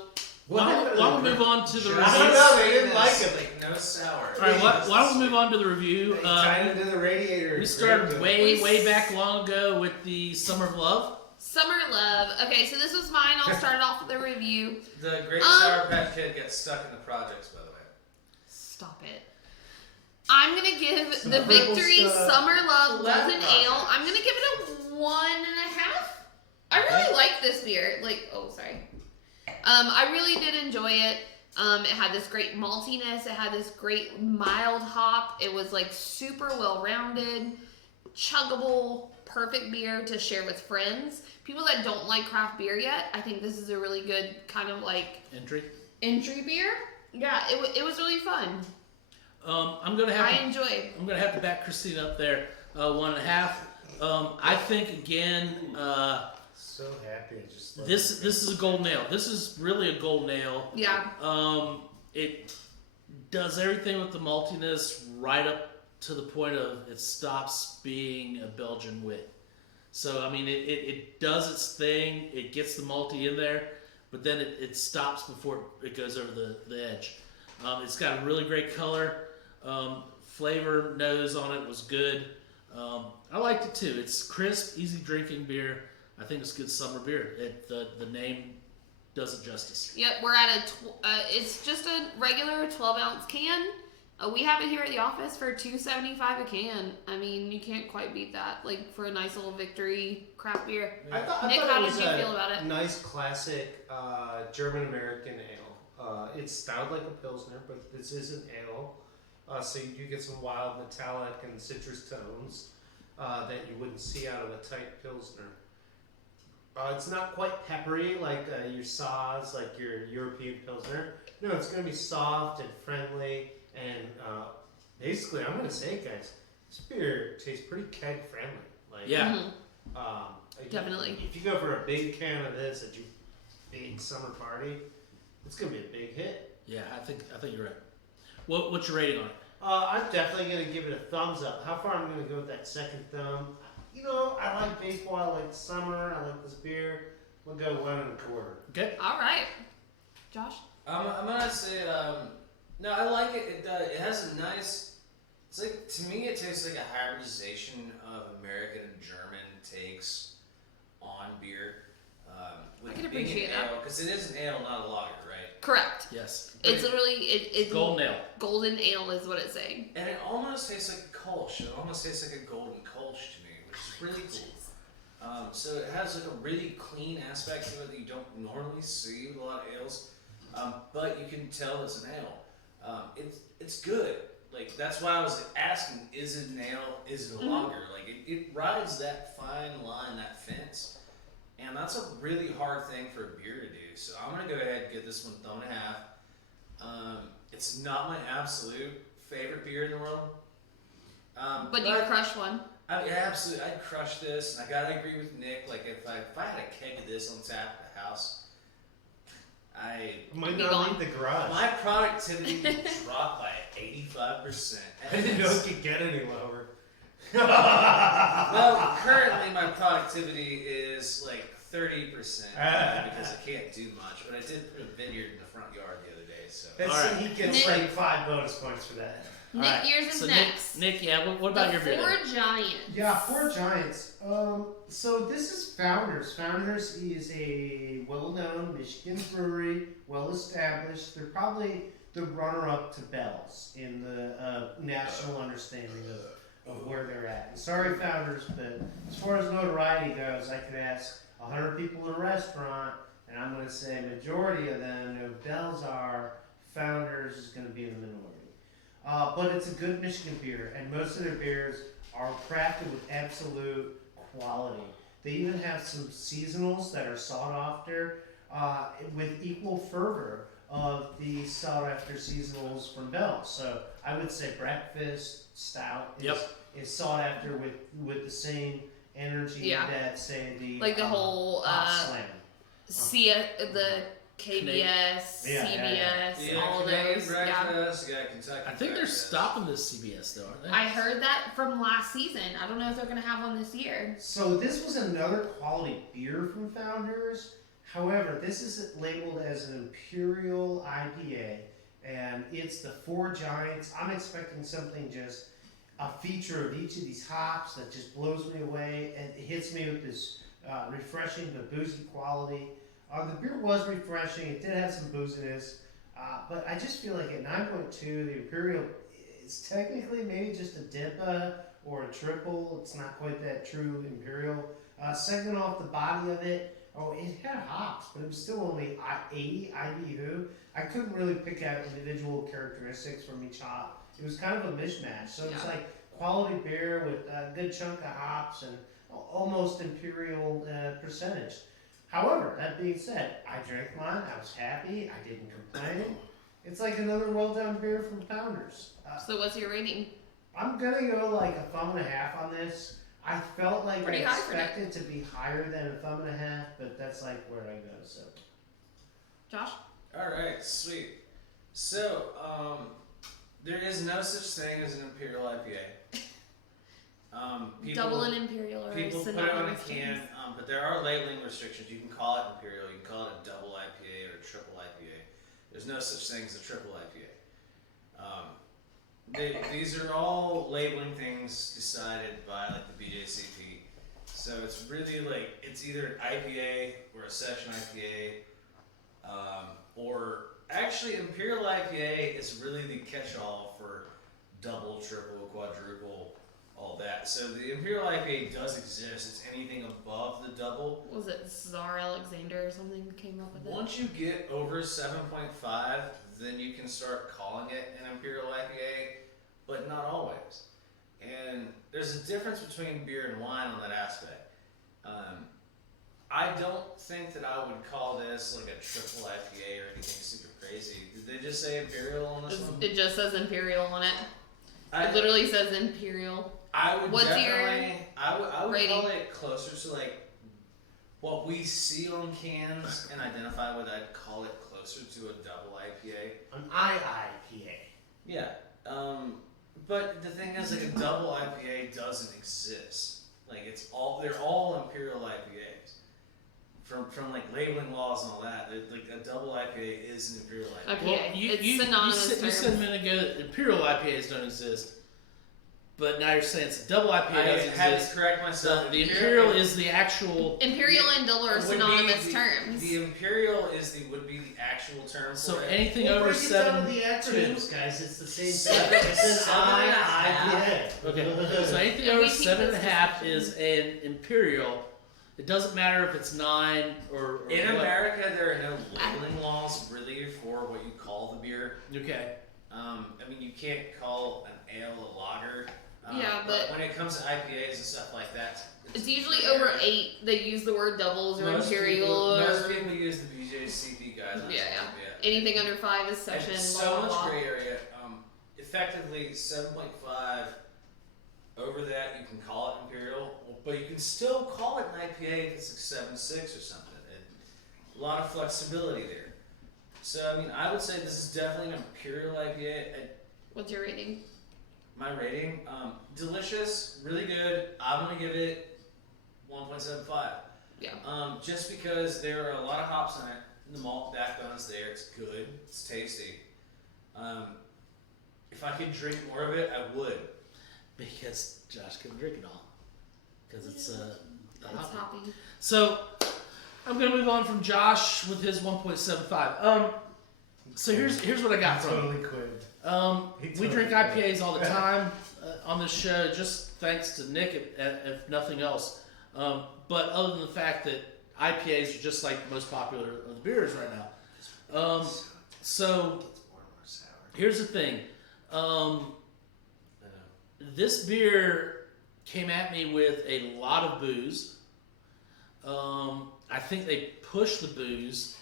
why don't we move on to the I review? don't know, they didn't like This, it. Like no sour. All right, why don't we move on to the review? Tied into the radiator. We started way We- way back long ago with the Summer of Love. Summer Love. Okay, so this was mine. I'll start it off with a review. The Great Sour Patch Kid gets stuck in the projects, by the way. Stop it. I'm gonna give Some the purple Victory stuff. Summer Love Lab Golden project. Ale. I'm gonna give it a 1.5. I really like this beer. I really did enjoy it. It had this great maltiness. It had this great mild hop. It was like super well rounded, chuggable, perfect beer to share with friends. People that don't like craft beer yet, I think this is a really good kind of like Entry. entry beer. Yeah, it was really fun. I'm gonna have I to, enjoyed. I'm gonna have to back Christina up there. 1.5. I think again. So happy. I just love This it. is a gold nail. This is really a gold nail. Yeah. It does everything with the maltiness right up to the point of it stops being a Belgian wit. So I mean, it does its thing. It gets the malty in there, but then it stops before it goes over the edge. It's got a really great color. Flavor nose on it was good. I liked it too. It's crisp, easy drinking beer. I think it's good summer beer. The name does it justice. Yep, we're at it's just a regular 12-ounce can. We have it here at the office for $2.75 a can. I mean, you can't quite beat that. Like for a nice little Victory craft beer. I Nick, thought how it did was you a feel about it? nice classic German American ale. It's styled like a pilsner, but this is an ale, so you do get some wild metallic and citrus tones that you wouldn't see out of a tight pilsner. It's not quite peppery like your Saaz, like your European pilsner. No, it's going to be soft and friendly, and basically, I'm going to say, guys, this beer tastes pretty keg friendly. Like, Yeah. Mhm. Definitely. If you go for a big can of this at your big summer party, it's going to be a big hit. Yeah, I think you're right. What's your rating on it? I'm definitely going to give it a thumbs up. How far I'm going to go with that second thumb? You know, I like baseball, I like summer, I like this beer. We'll go 1.25. Okay. All right. Josh? I'm gonna say, no, I like it. It has a nice. It's like, to me, it tastes like a hybridization of American and German takes on beer. With I can it being appreciate an that. ale, because it is an ale, not a lager, right? Correct. Yes. It's literally it's Gold nail. golden ale is what it's saying. And it almost tastes like a Kolsch. It almost tastes like a golden Kolsch to me, which is really cool. So it has like a really clean aspect to it that you don't normally see with a lot of ales, but you can tell it's an ale. It's good. Like that's why I was asking: is it an ale? Is it a lager? Like it rides that fine line, that fence, and that's a really hard thing for a beer to do. So I'm gonna go ahead and give this one 1.5. It's not my absolute favorite beer in the world. But you crush one. Absolutely, I'd crush this. And I gotta agree with Nick. Like if I had a keg of this on tap at the house, Might Be not gone. leave the garage. my productivity would drop by 85%. I didn't know it could get any lower. Well, currently my productivity is like 30% because I can't do much. But I did put a vineyard in the front yard the other day, so. That's, All right. He gets Nick- like 5 bonus points for that. Nick, All right, yours is so next. Nick, yeah. What about the your beer? Four then? Giants. Yeah, Four Giants. So this is Founders. Founders is a well-known Michigan brewery, well-established. They're probably the runner-up to Bell's in the national understanding of where they're at. And sorry, Founders, but as far as notoriety goes, I could ask 100 people in a restaurant, and I'm going to say majority of them know Belzar. Founders is going to be in the minority. But it's a good Michigan beer, and most of their beers are crafted with absolute quality. They even have some seasonals that are sought after with equal fervor of the sought after seasonals from Bell. So I would say Breakfast Stout is sought after with the same energy that say the like the whole Slam. the KBS, CBS, all Canadian those. breakfast, Kentucky. I think they're breakfast. stopping this CBS though, aren't they? I heard that from last season. I don't know if they're gonna have one this year. So this was another quality beer from Founders. However, this is labeled as an Imperial IPA, and it's the Four Giants. I'm expecting something just a feature of each of these hops that just blows me away and it hits me with this refreshing but boozy quality. The beer was refreshing. It did have some booziness, but I just feel like at 9.2, the Imperial is technically maybe just a DIPA or a triple. It's not quite that true Imperial. Second off the body of it, it had hops, but it was still only 80 IBU. I couldn't really pick out individual characteristics from each hop. It was kind of a mishmash. So it's like quality beer with a good chunk of hops and almost Imperial percentage. However, that being said, I drank mine. I was happy. I didn't complain. It's like another well-done beer from Founders. So what's your rating? I'm gonna go like a thumb and a half on this. I felt like Pretty I high for that. expected to be higher than a thumb and a half, but that's like where I go. So Josh? All right, sweet. So, there is no such thing as an Imperial IPA. Double and Imperial are People put it on a synonymous can, terms. but there are labeling restrictions. You can call it Imperial, you can call it a double IPA or a triple IPA. There's no such thing as a triple IPA. These are all labeling things decided by like the BJCP. So it's really like it's either an IPA or a session IPA, or actually Imperial IPA is really the catch-all for double, triple, quadruple, all that. So the Imperial IPA does exist. It's anything above the double. Was it Czar Alexander or something came up with it? Once you get over 7.5, then you can start calling it an Imperial IPA, but not always. And there's a difference between beer and wine on that aspect. I don't think that I would call this like a triple IPA or anything super crazy. Did they just say Imperial on this one? It just says Imperial on it. I, It literally says Imperial. I would What's your definitely, I would rating? call it closer to like what we see on cans and identify with. I'd call it closer to a double IPA. an IIPA. Yeah. But the thing is, like a double IPA doesn't exist. Like they're all Imperial IPAs. From like labeling laws and all that, like a double IPA is an Imperial IPA. Okay, it's synonymous you said a minute ago that Imperial IPAs don't exist, but now you're saying it's a double IPA I doesn't had exist. to correct myself. The Imperial is the actual. Imperial and double are would be synonymous terms. The Imperial would be the actual term for So it. anything We'll over break it down 7. to the acronyms, guys. It's the same Seven- thing. It's an IIPA. Okay, so anything If over we keep 7.5 this is an Imperial. It doesn't matter if it's 9 or In what. America, there are no labeling laws really for what you call the beer. Okay. I mean, you can't call an ale a lager. Yeah, but- when it comes to IPAs and stuff like that, It's usually over 8. They use the word doubles or most Imperial Most or people use the BJCP guidelines. Yeah. anything under 5 is And session. it's blah, so blah, much blah. gray area. Effectively, 7.5. Over that, you can call it Imperial, but you can still call it an IPA if it's like 7.6 or something. A lot of flexibility there. So, I mean, I would say this is definitely an Imperial IPA. What's your rating? My rating, delicious, really good. I'm gonna give it 1.75. Yeah. Just because there are a lot of hops in it. The malt backbone is there. It's good. It's tasty. If I could drink more of it, I would. Because Josh couldn't drink it all. Because it's It's hoppy. hoppy. So I'm gonna move on from Josh with his 1.75. So here's what I got from him. Totally quit. We drink IPAs all the time on this show, just thanks to Nick, if nothing else. But other than the fact that IPAs are just like the most popular of the beers right now. So here's the thing. This beer came at me with a lot of booze. I think they pushed the booze.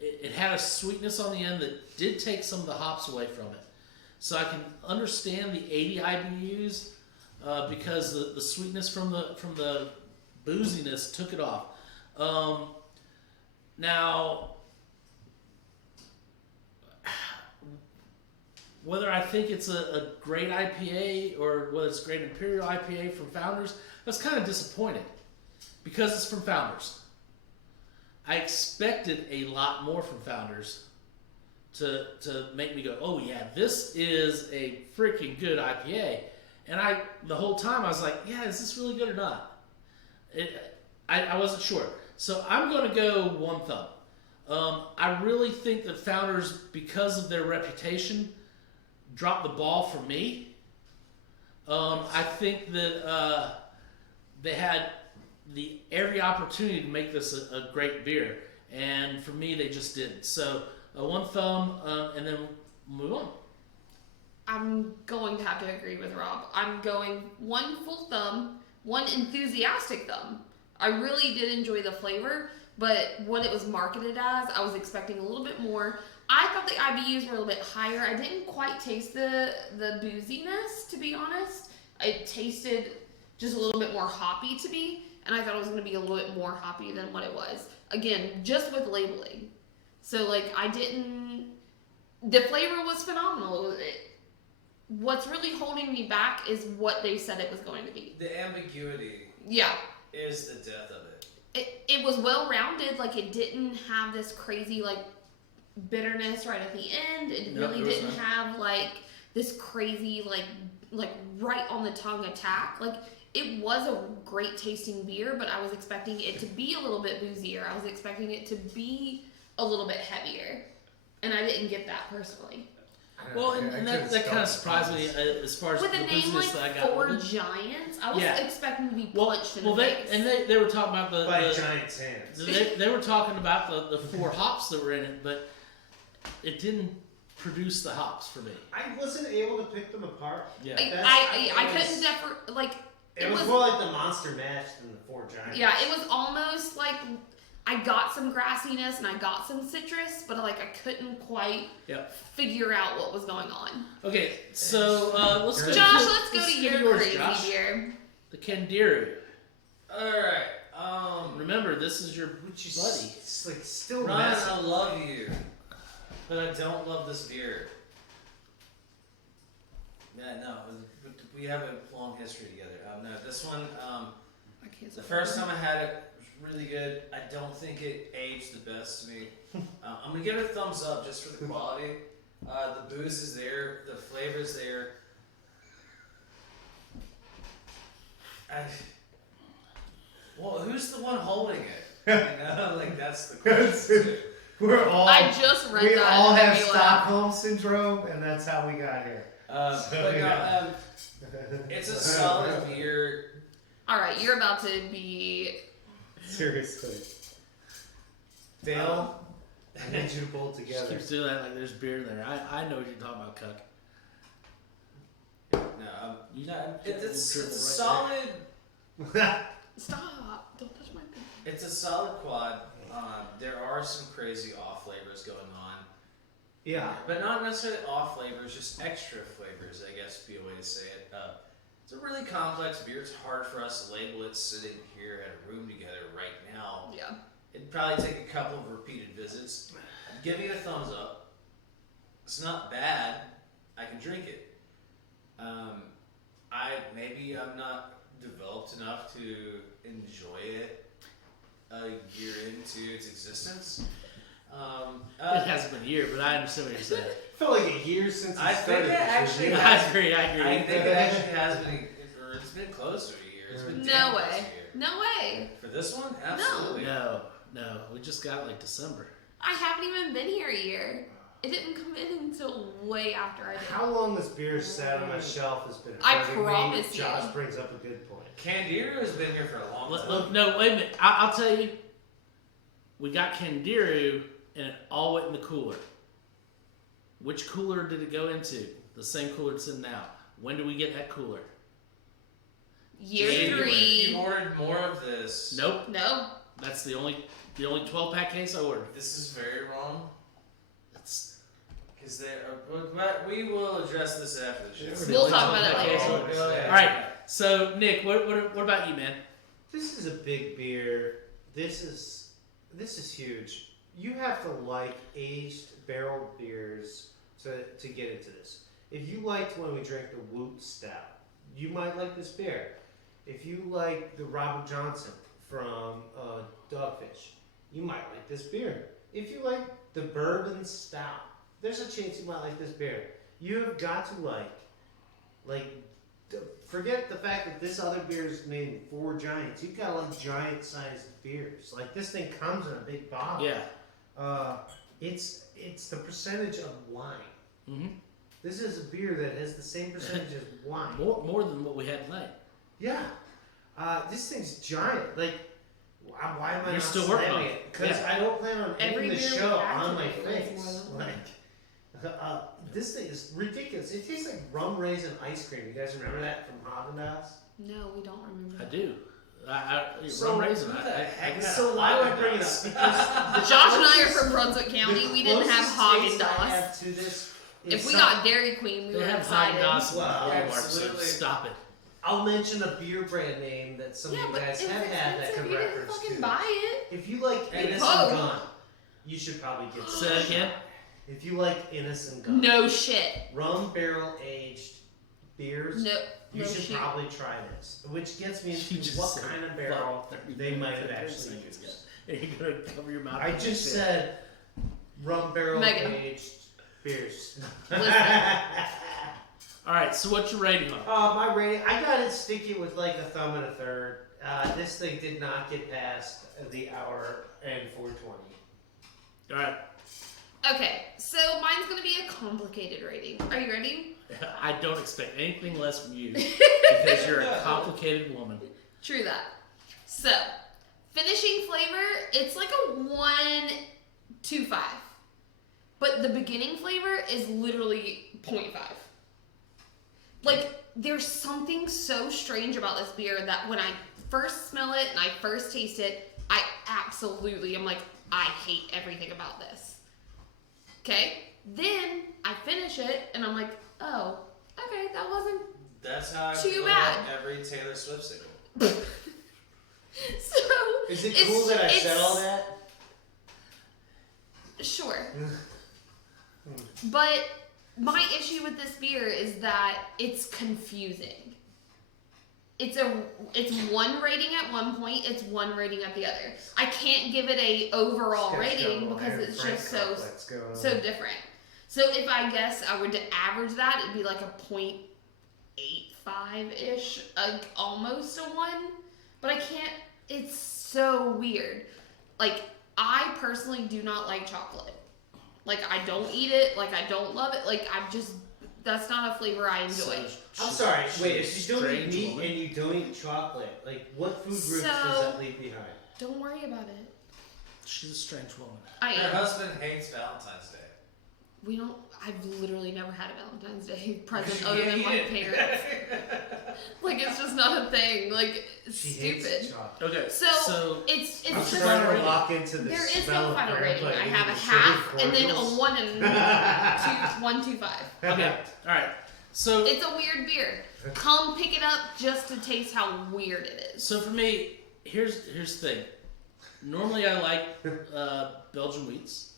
It had a sweetness on the end that did take some of the hops away from it. So I can understand the 80 IBUs because the sweetness from the booziness took it off. Now, whether I think it's a great IPA or whether it's a great Imperial IPA from Founders, I was kind of disappointed because it's from Founders. I expected a lot more from Founders to make me go, oh yeah, this is a freaking good IPA. And the whole time I was like, yeah, is this really good or not? I wasn't sure. So I'm going to go one thumb. I really think that Founders, because of their reputation, dropped the ball for me. I think that they had every opportunity to make this a great beer, and for me, they just didn't. So one thumb, and then move on. I'm going to have to agree with Rob. I'm going one full thumb, one enthusiastic thumb. I really did enjoy the flavor, but what it was marketed as, I was expecting a little bit more. I thought the IBUs were a little bit higher. I didn't quite taste the booziness, to be honest. It tasted just a little bit more hoppy to me, and I thought it was going to be a little bit more hoppy than what it was. Again, just with labeling. So, the flavor was phenomenal. What's really holding me back is what they said it was going to be. The ambiguity is the death of it. It was well-rounded. It didn't have this crazy, bitterness right at the end. It really didn't have, this crazy, right on the tongue attack. It was a great tasting beer, but I was expecting it to be a little bit boozier. I was expecting it to be a little bit heavier. And I didn't get that personally. Well, and that kind of surprised me as far as with the a name booziness that I got. Four Giants, I was expecting to be punched in the face. They were talking about by Giants' hands. They were talking about the 4 hops that were in it, but it didn't produce the hops for me. I wasn't able to pick them apart. Yeah, I couldn't It was more like the Monster Mash than the 4 Giants. Yeah, it was almost like I got some grassiness and I got some citrus, but I couldn't quite figure out what was going on. Okay, so let's go. Josh, let's go to your yours, crazy Josh. beer. The Candiru. All right. Remember, this is your buddy. It's still Ron, messy. I love you, but I don't love this beer. Yeah, no, we have a long history together. No, this one, I can't the first time I had it was really good. I don't think it aged the best to me. I'm gonna give it a thumbs up just for the quality. The booze is there, the flavor is there. Well, who's the one holding it? That's the question too. I just read we that. all and it made have me laugh. Stockholm syndrome, and that's how we got here. It's a solid beer. All right, you're about to be. Seriously. Dale, I need you to pull it Just together. keeps doing that like there's beer in there. I know what you're talking about, Cuck. No, You got it's a solid. Stop! Don't touch my pen. It's a solid quad. There are some crazy off flavors going on. Yeah. But not necessarily off flavors, just extra flavors, I guess would be a way to say it. It's a really complex beer. It's hard for us to label it sitting here at a room together right now. Yeah. It'd probably take a couple of repeated visits. I'm giving it a thumbs up. It's not bad. I can drink it. Maybe I'm not developed enough to enjoy it a year into its existence. It hasn't been a year, but I understand what you're saying. It felt like a year since I it think started. it actually I has. agree. I think it actually has been, or it's been close to a year. It's been No damn close to way. a year. No way. For this one, absolutely. No, we just got it December. I haven't even been here a year. It didn't come in until way after I did. How long this beer sat on my shelf has been I hurting me. promise you. Josh brings up a good point. Candiru has been here for a long time. Look, no, wait a minute. I'll tell you. We got Candiru, and it all went in the cooler. Which cooler did it go into? The same cooler it's in now. When do we get that cooler? Year January. 3. You ordered more of this. Nope. No. That's the only 12-pack case I ordered. This is very wrong. That's Because but we will address this after the show. the We'll only talk about it 12-pack later. case I ordered. Oh, yeah. All right. So Nick, what about you, man? This is a big beer. This is huge. You have to like aged barrel beers to get into this. If you liked when we drank the Woot Stout, you might like this beer. If you like the Robert Johnson from Dogfish, you might like this beer. If you like the Bourbon Stout, there's a chance you might like this beer. You have got to forget the fact that this other beer is named Four Giants. You've got to like giant-sized beers. Like this thing comes in a big bottle. Yeah. It's the percentage of wine. Mm-hmm. This is a beer that has the same percentage as wine. More than what we had tonight. Yeah. This thing's giant. Like, why am I You're not still working slamming on it? it. Because Yeah. I don't plan on Every ending the beer we show have on my today was face. more than This thing is ridiculous. It tastes like rum raisin ice cream. You guys remember that from Haagen-Dazs? No, we don't remember. I do. So, Rum raisin. who the heck I So why do I bring it up? Because Josh and I are from Brunswick County. the We didn't have closest taste I Haagen-Dazs. have to this is If we some- got Dairy Queen, we They would have have decided. Haagen-Dazs in Well, Walmart, so absolutely. stop it. I'll mention a beer brand name that some Yeah, of but you guys if have it's had that expensive, could you didn't reference fucking to. buy it. If you like And Innocent oh. Gun, you should probably get this. Say that again? If you like Innocent Gun, No shit. rum barrel aged beers, No. you No should shit. probably try this. Which gets me She into just what said, kind of barrel "Fuck, they might have 30 actually seconds used. ago." Are you gonna cover your mouth? I with just shit? said rum barrel Megan. aged beers. Listen. All right. So what's your rating on it? My rating, I got it sticky with like a thumb and a third. This thing did not get past the hour and 420. All right. Okay, so mine's gonna be a complicated rating. Are you ready? I don't expect anything less from you because you're a complicated woman. True that. So, finishing flavor, it's like a 1.25. But the beginning flavor is literally 0.5. Like, there's something so strange about this beer that when I first smell it and I first taste it, I absolutely am like, I hate everything about this. Okay? Then I finish it and I'm like, oh, okay, that wasn't That's how I Too feel bad. about every Taylor Swift single. so. Is it it's- cool that I said it's- all that? Sure. But my issue with this beer is that it's confusing. It's one rating at one point, it's one rating at the other. I can't give it a overall rating because it's just so different. So if I guess I were to average that, it'd be like a 0.85-ish, like almost a 1. But I can't, it's so weird. Like, I personally do not like chocolate. Like, I don't eat it, like, I don't love it, like, I'm just, that's not a flavor I enjoy. I'm sorry, wait, she's if you a don't eat strange meat woman. and you don't eat chocolate, like what food groups does So- that leave behind? Don't worry about it. She's a strange woman. I Her am. husband hates Valentine's Day. We don't, I've literally never had a Valentine's Day present You other can't than eat my it. parents. Like, it's just not a thing. Like, it's She stupid. hates chocolate. Okay. So, it's I'm just, trying to rating. lock into the there is smell no of final her, rating. but I you have a sugar half and then a cordials. 1 and 1.25. Okay. All right. So It's a weird beer. Come pick it up just to taste how weird it is. So for me, here's the thing. Normally I like Belgian wheats.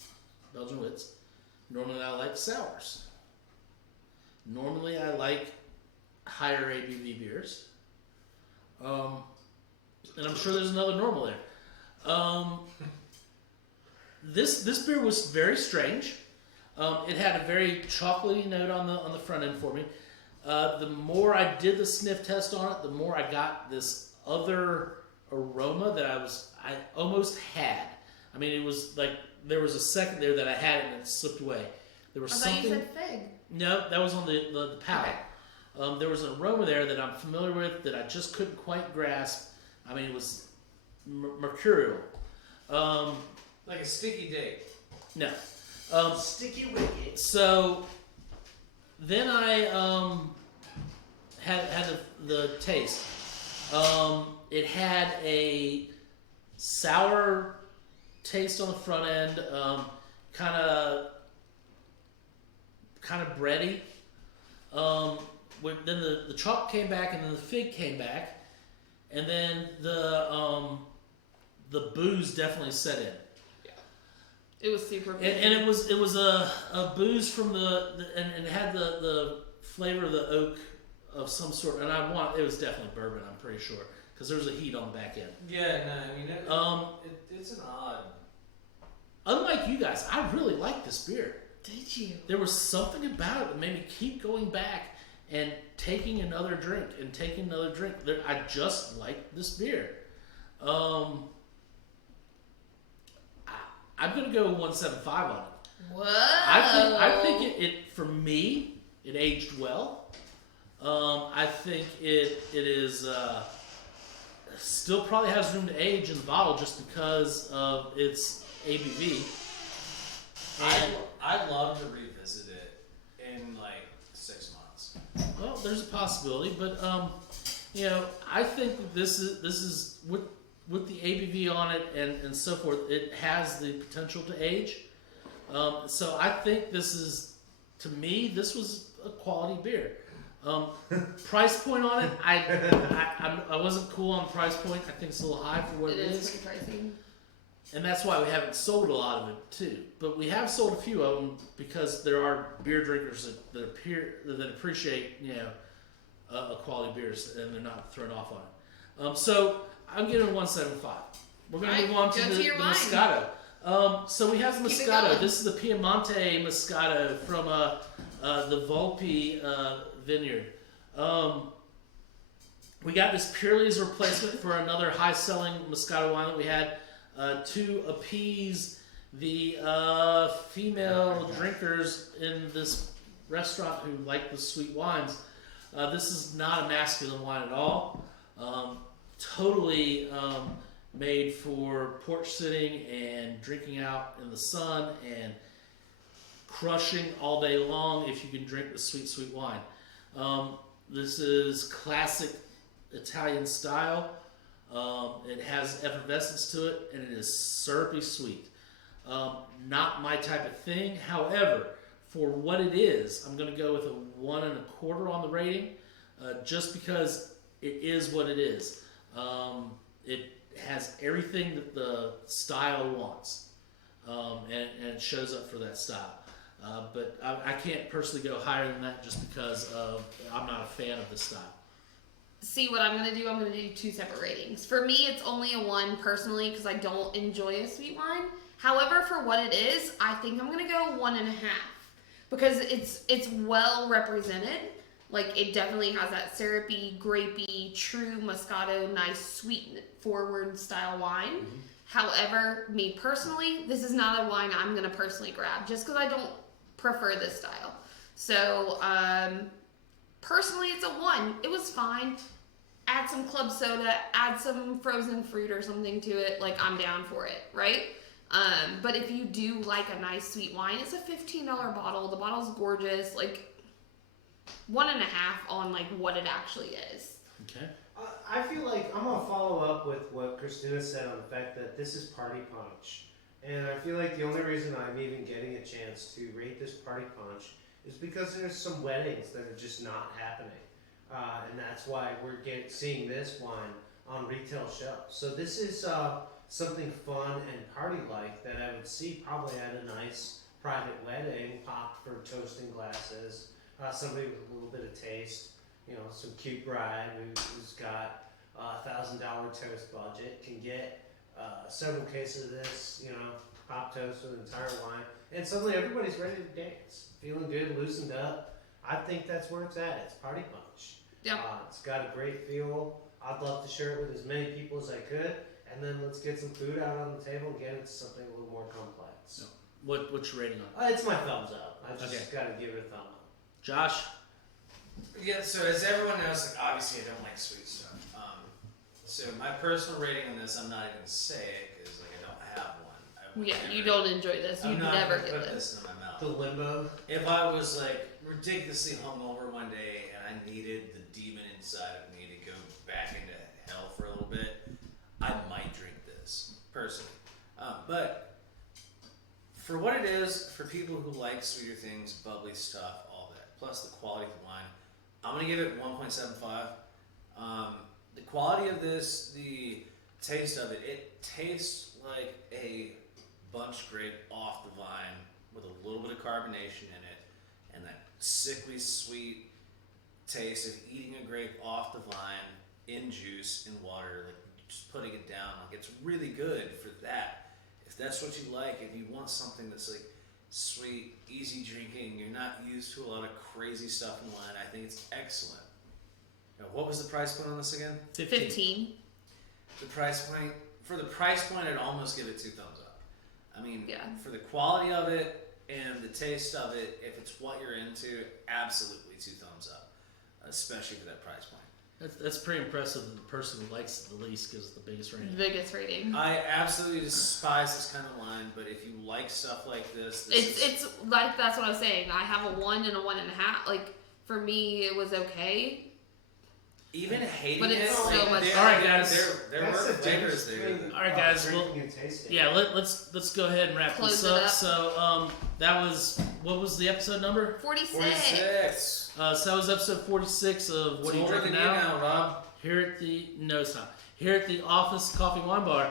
Normally I like sours. Normally I like higher ABV beers. And I'm sure there's another normal there. This beer was very strange. It had a very chocolatey note on the front end for me. The more I did the sniff test on it, the more I got this other aroma that I almost had. I mean, it was like there was a second there that I had it and it slipped away. There was I thought something. you said fig. No, that was on the palate. There was an aroma there that I'm familiar with that I just couldn't quite grasp. I mean, it was mercurial. Like a sticky date. No. Sticky wicket. So then I had the taste. It had a sour taste on the front end, kind of bready. Then the chalk came back, and then the fig came back, and then the booze definitely set in. It was super good. And it was a booze from and it had the flavor of the oak of some sort, and it was definitely bourbon, I'm pretty sure, because there was a heat on the back end. Yeah, no, I mean, it's an odd. Unlike you guys, I really liked this beer. Did you? There was something about it that made me keep going back and taking another drink and taking another drink. I just liked this beer. I'm gonna go 175 on it. Whoa! I think it for me it aged well. I think it is still probably has room to age in the bottle just because of its ABV. And I'd love to revisit it in like 6 months. well, there's a possibility, but I think that this is with the ABV on it and so forth, it has the potential to age. So I think this was a quality beer. Price point on it, I wasn't cool on price point. I think it's a little high for what it is. Pretty pricey. And that's why we haven't sold a lot of it too. But we have sold a few of them because there are beer drinkers that appreciate a quality beers and they're not thrown off on it. So I'm giving it 175. We're going to move on to the Moscato. So we have the Keep it Moscato. going. This is the Piemonte Moscato from the Volpe vineyard. We got this purely as a replacement for another high-selling Moscato wine that we had to appease the female drinkers in this restaurant who like the sweet wines. This is not a masculine wine at all. Totally made for porch sitting and drinking out in the sun and crushing all day long if you can drink the sweet, sweet wine. This is classic Italian style. It has effervescence to it, and it is syrupy sweet. Not my type of thing. However, for what it is, I'm going to go with a 1 1/4 on the rating, just because it is what it is. It has everything that the style wants, and it shows up for that style. But I can't personally go higher than that just because I'm not a fan of the style. See what I'm gonna do? I'm gonna do 2 separate ratings. For me, it's only a 1 personally because I don't enjoy a sweet wine. However, for what it is, I think I'm gonna go 1.5 because it's well represented. Like it definitely has that syrupy, grapey, true Moscato, nice sweet forward style wine. Mm-hmm. However, me personally, this is not a wine I'm gonna personally grab just because I don't prefer this style. So personally, it's a 1. It was fine. Add some club soda, add some frozen fruit or something to it. Like I'm down for it, right? But if you do like a nice sweet wine, it's a $15 bottle. The bottle's gorgeous. Like 1.5 on like what it actually is. Okay. I feel like I'm gonna follow up with what Christina said on the fact that this is party punch, and I feel like the only reason I'm even getting a chance to rate this party punch is because there's some weddings that are just not happening, and that's why we're seeing this wine on retail shelves. So this is something fun and party-like that I would see probably at a nice private wedding, popped for toasting glasses. Somebody with a little bit of taste, some cute bride who's got $1,000 toast budget can get several cases of this, pop toast with entire wine, and suddenly everybody's ready to dance, feeling good, loosened up. I think that's where it's at. It's party punch. Yeah. It's got a great feel. I'd love to share it with as many people as I could, and then let's get some food out on the table and get into something a little more complex. What's your rating on it? It's my thumbs up. I just Okay. got to give it a thumb up. Josh? Yeah, so as everyone knows, like obviously I don't like sweet stuff. So my personal rating on this, I'm not even gonna say it because like I don't have one. I would Yeah, never- you don't enjoy this. I'm You'd not never gonna get put this. this in my mouth. The limbo. If I was like ridiculously hungover one day and I needed the demon inside of me to go back into hell for a little bit, I might drink this personally. But for what it is, for people who like sweeter things, bubbly stuff, all that, plus the quality of the wine, I'm gonna give it 1.75. The quality of this, the taste of it, it tastes like a bunch grape off the vine with a little bit of carbonation in it, and that sickly sweet taste of eating a grape off the vine in juice, in water, like just putting it down. Like it's really good for that. If that's what you like, if you want something that's like sweet, easy drinking, you're not used to a lot of crazy stuff in wine, I think it's excellent. Now, what was the price point on this again? 15. The price point, for the price point, I'd almost give it 2 thumbs up. I mean, Yeah. for the quality of it and the taste of it, if it's what you're into, absolutely 2 thumbs up, especially for that price point. That's pretty impressive that the person who likes it the least gives it the biggest rating. Biggest rating. I absolutely despise this kind of wine, but if you like stuff like this, is, It's like that's what I was saying. I have a 1 and a 1.5. Like for me, it was okay. even hating But it's it, so like, much there, fun. Alright, there, guys. there were flavors there. All right, guys, Drinking and tasting. Yeah, let's go ahead and wrap Close this it up. up. So that was, what was the episode number? 46. 46. So that was episode 46 of What Are You It's older Drinking than you Now? Rob. Here at the Here at the Office Coffee Wine Bar,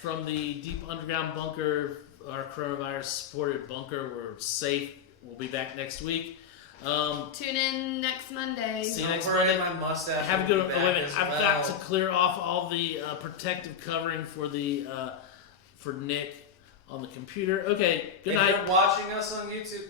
from the deep underground bunker, our coronavirus supported bunker. We're safe. We'll be back next week. Tune in next Monday. See you Don't next worry, Monday. my mustache Have a will good be one. back Oh, wait a minute. as I've well. got to clear off all the protective covering for the for Nick on the computer. Okay. Good If night. you're watching us on YouTube,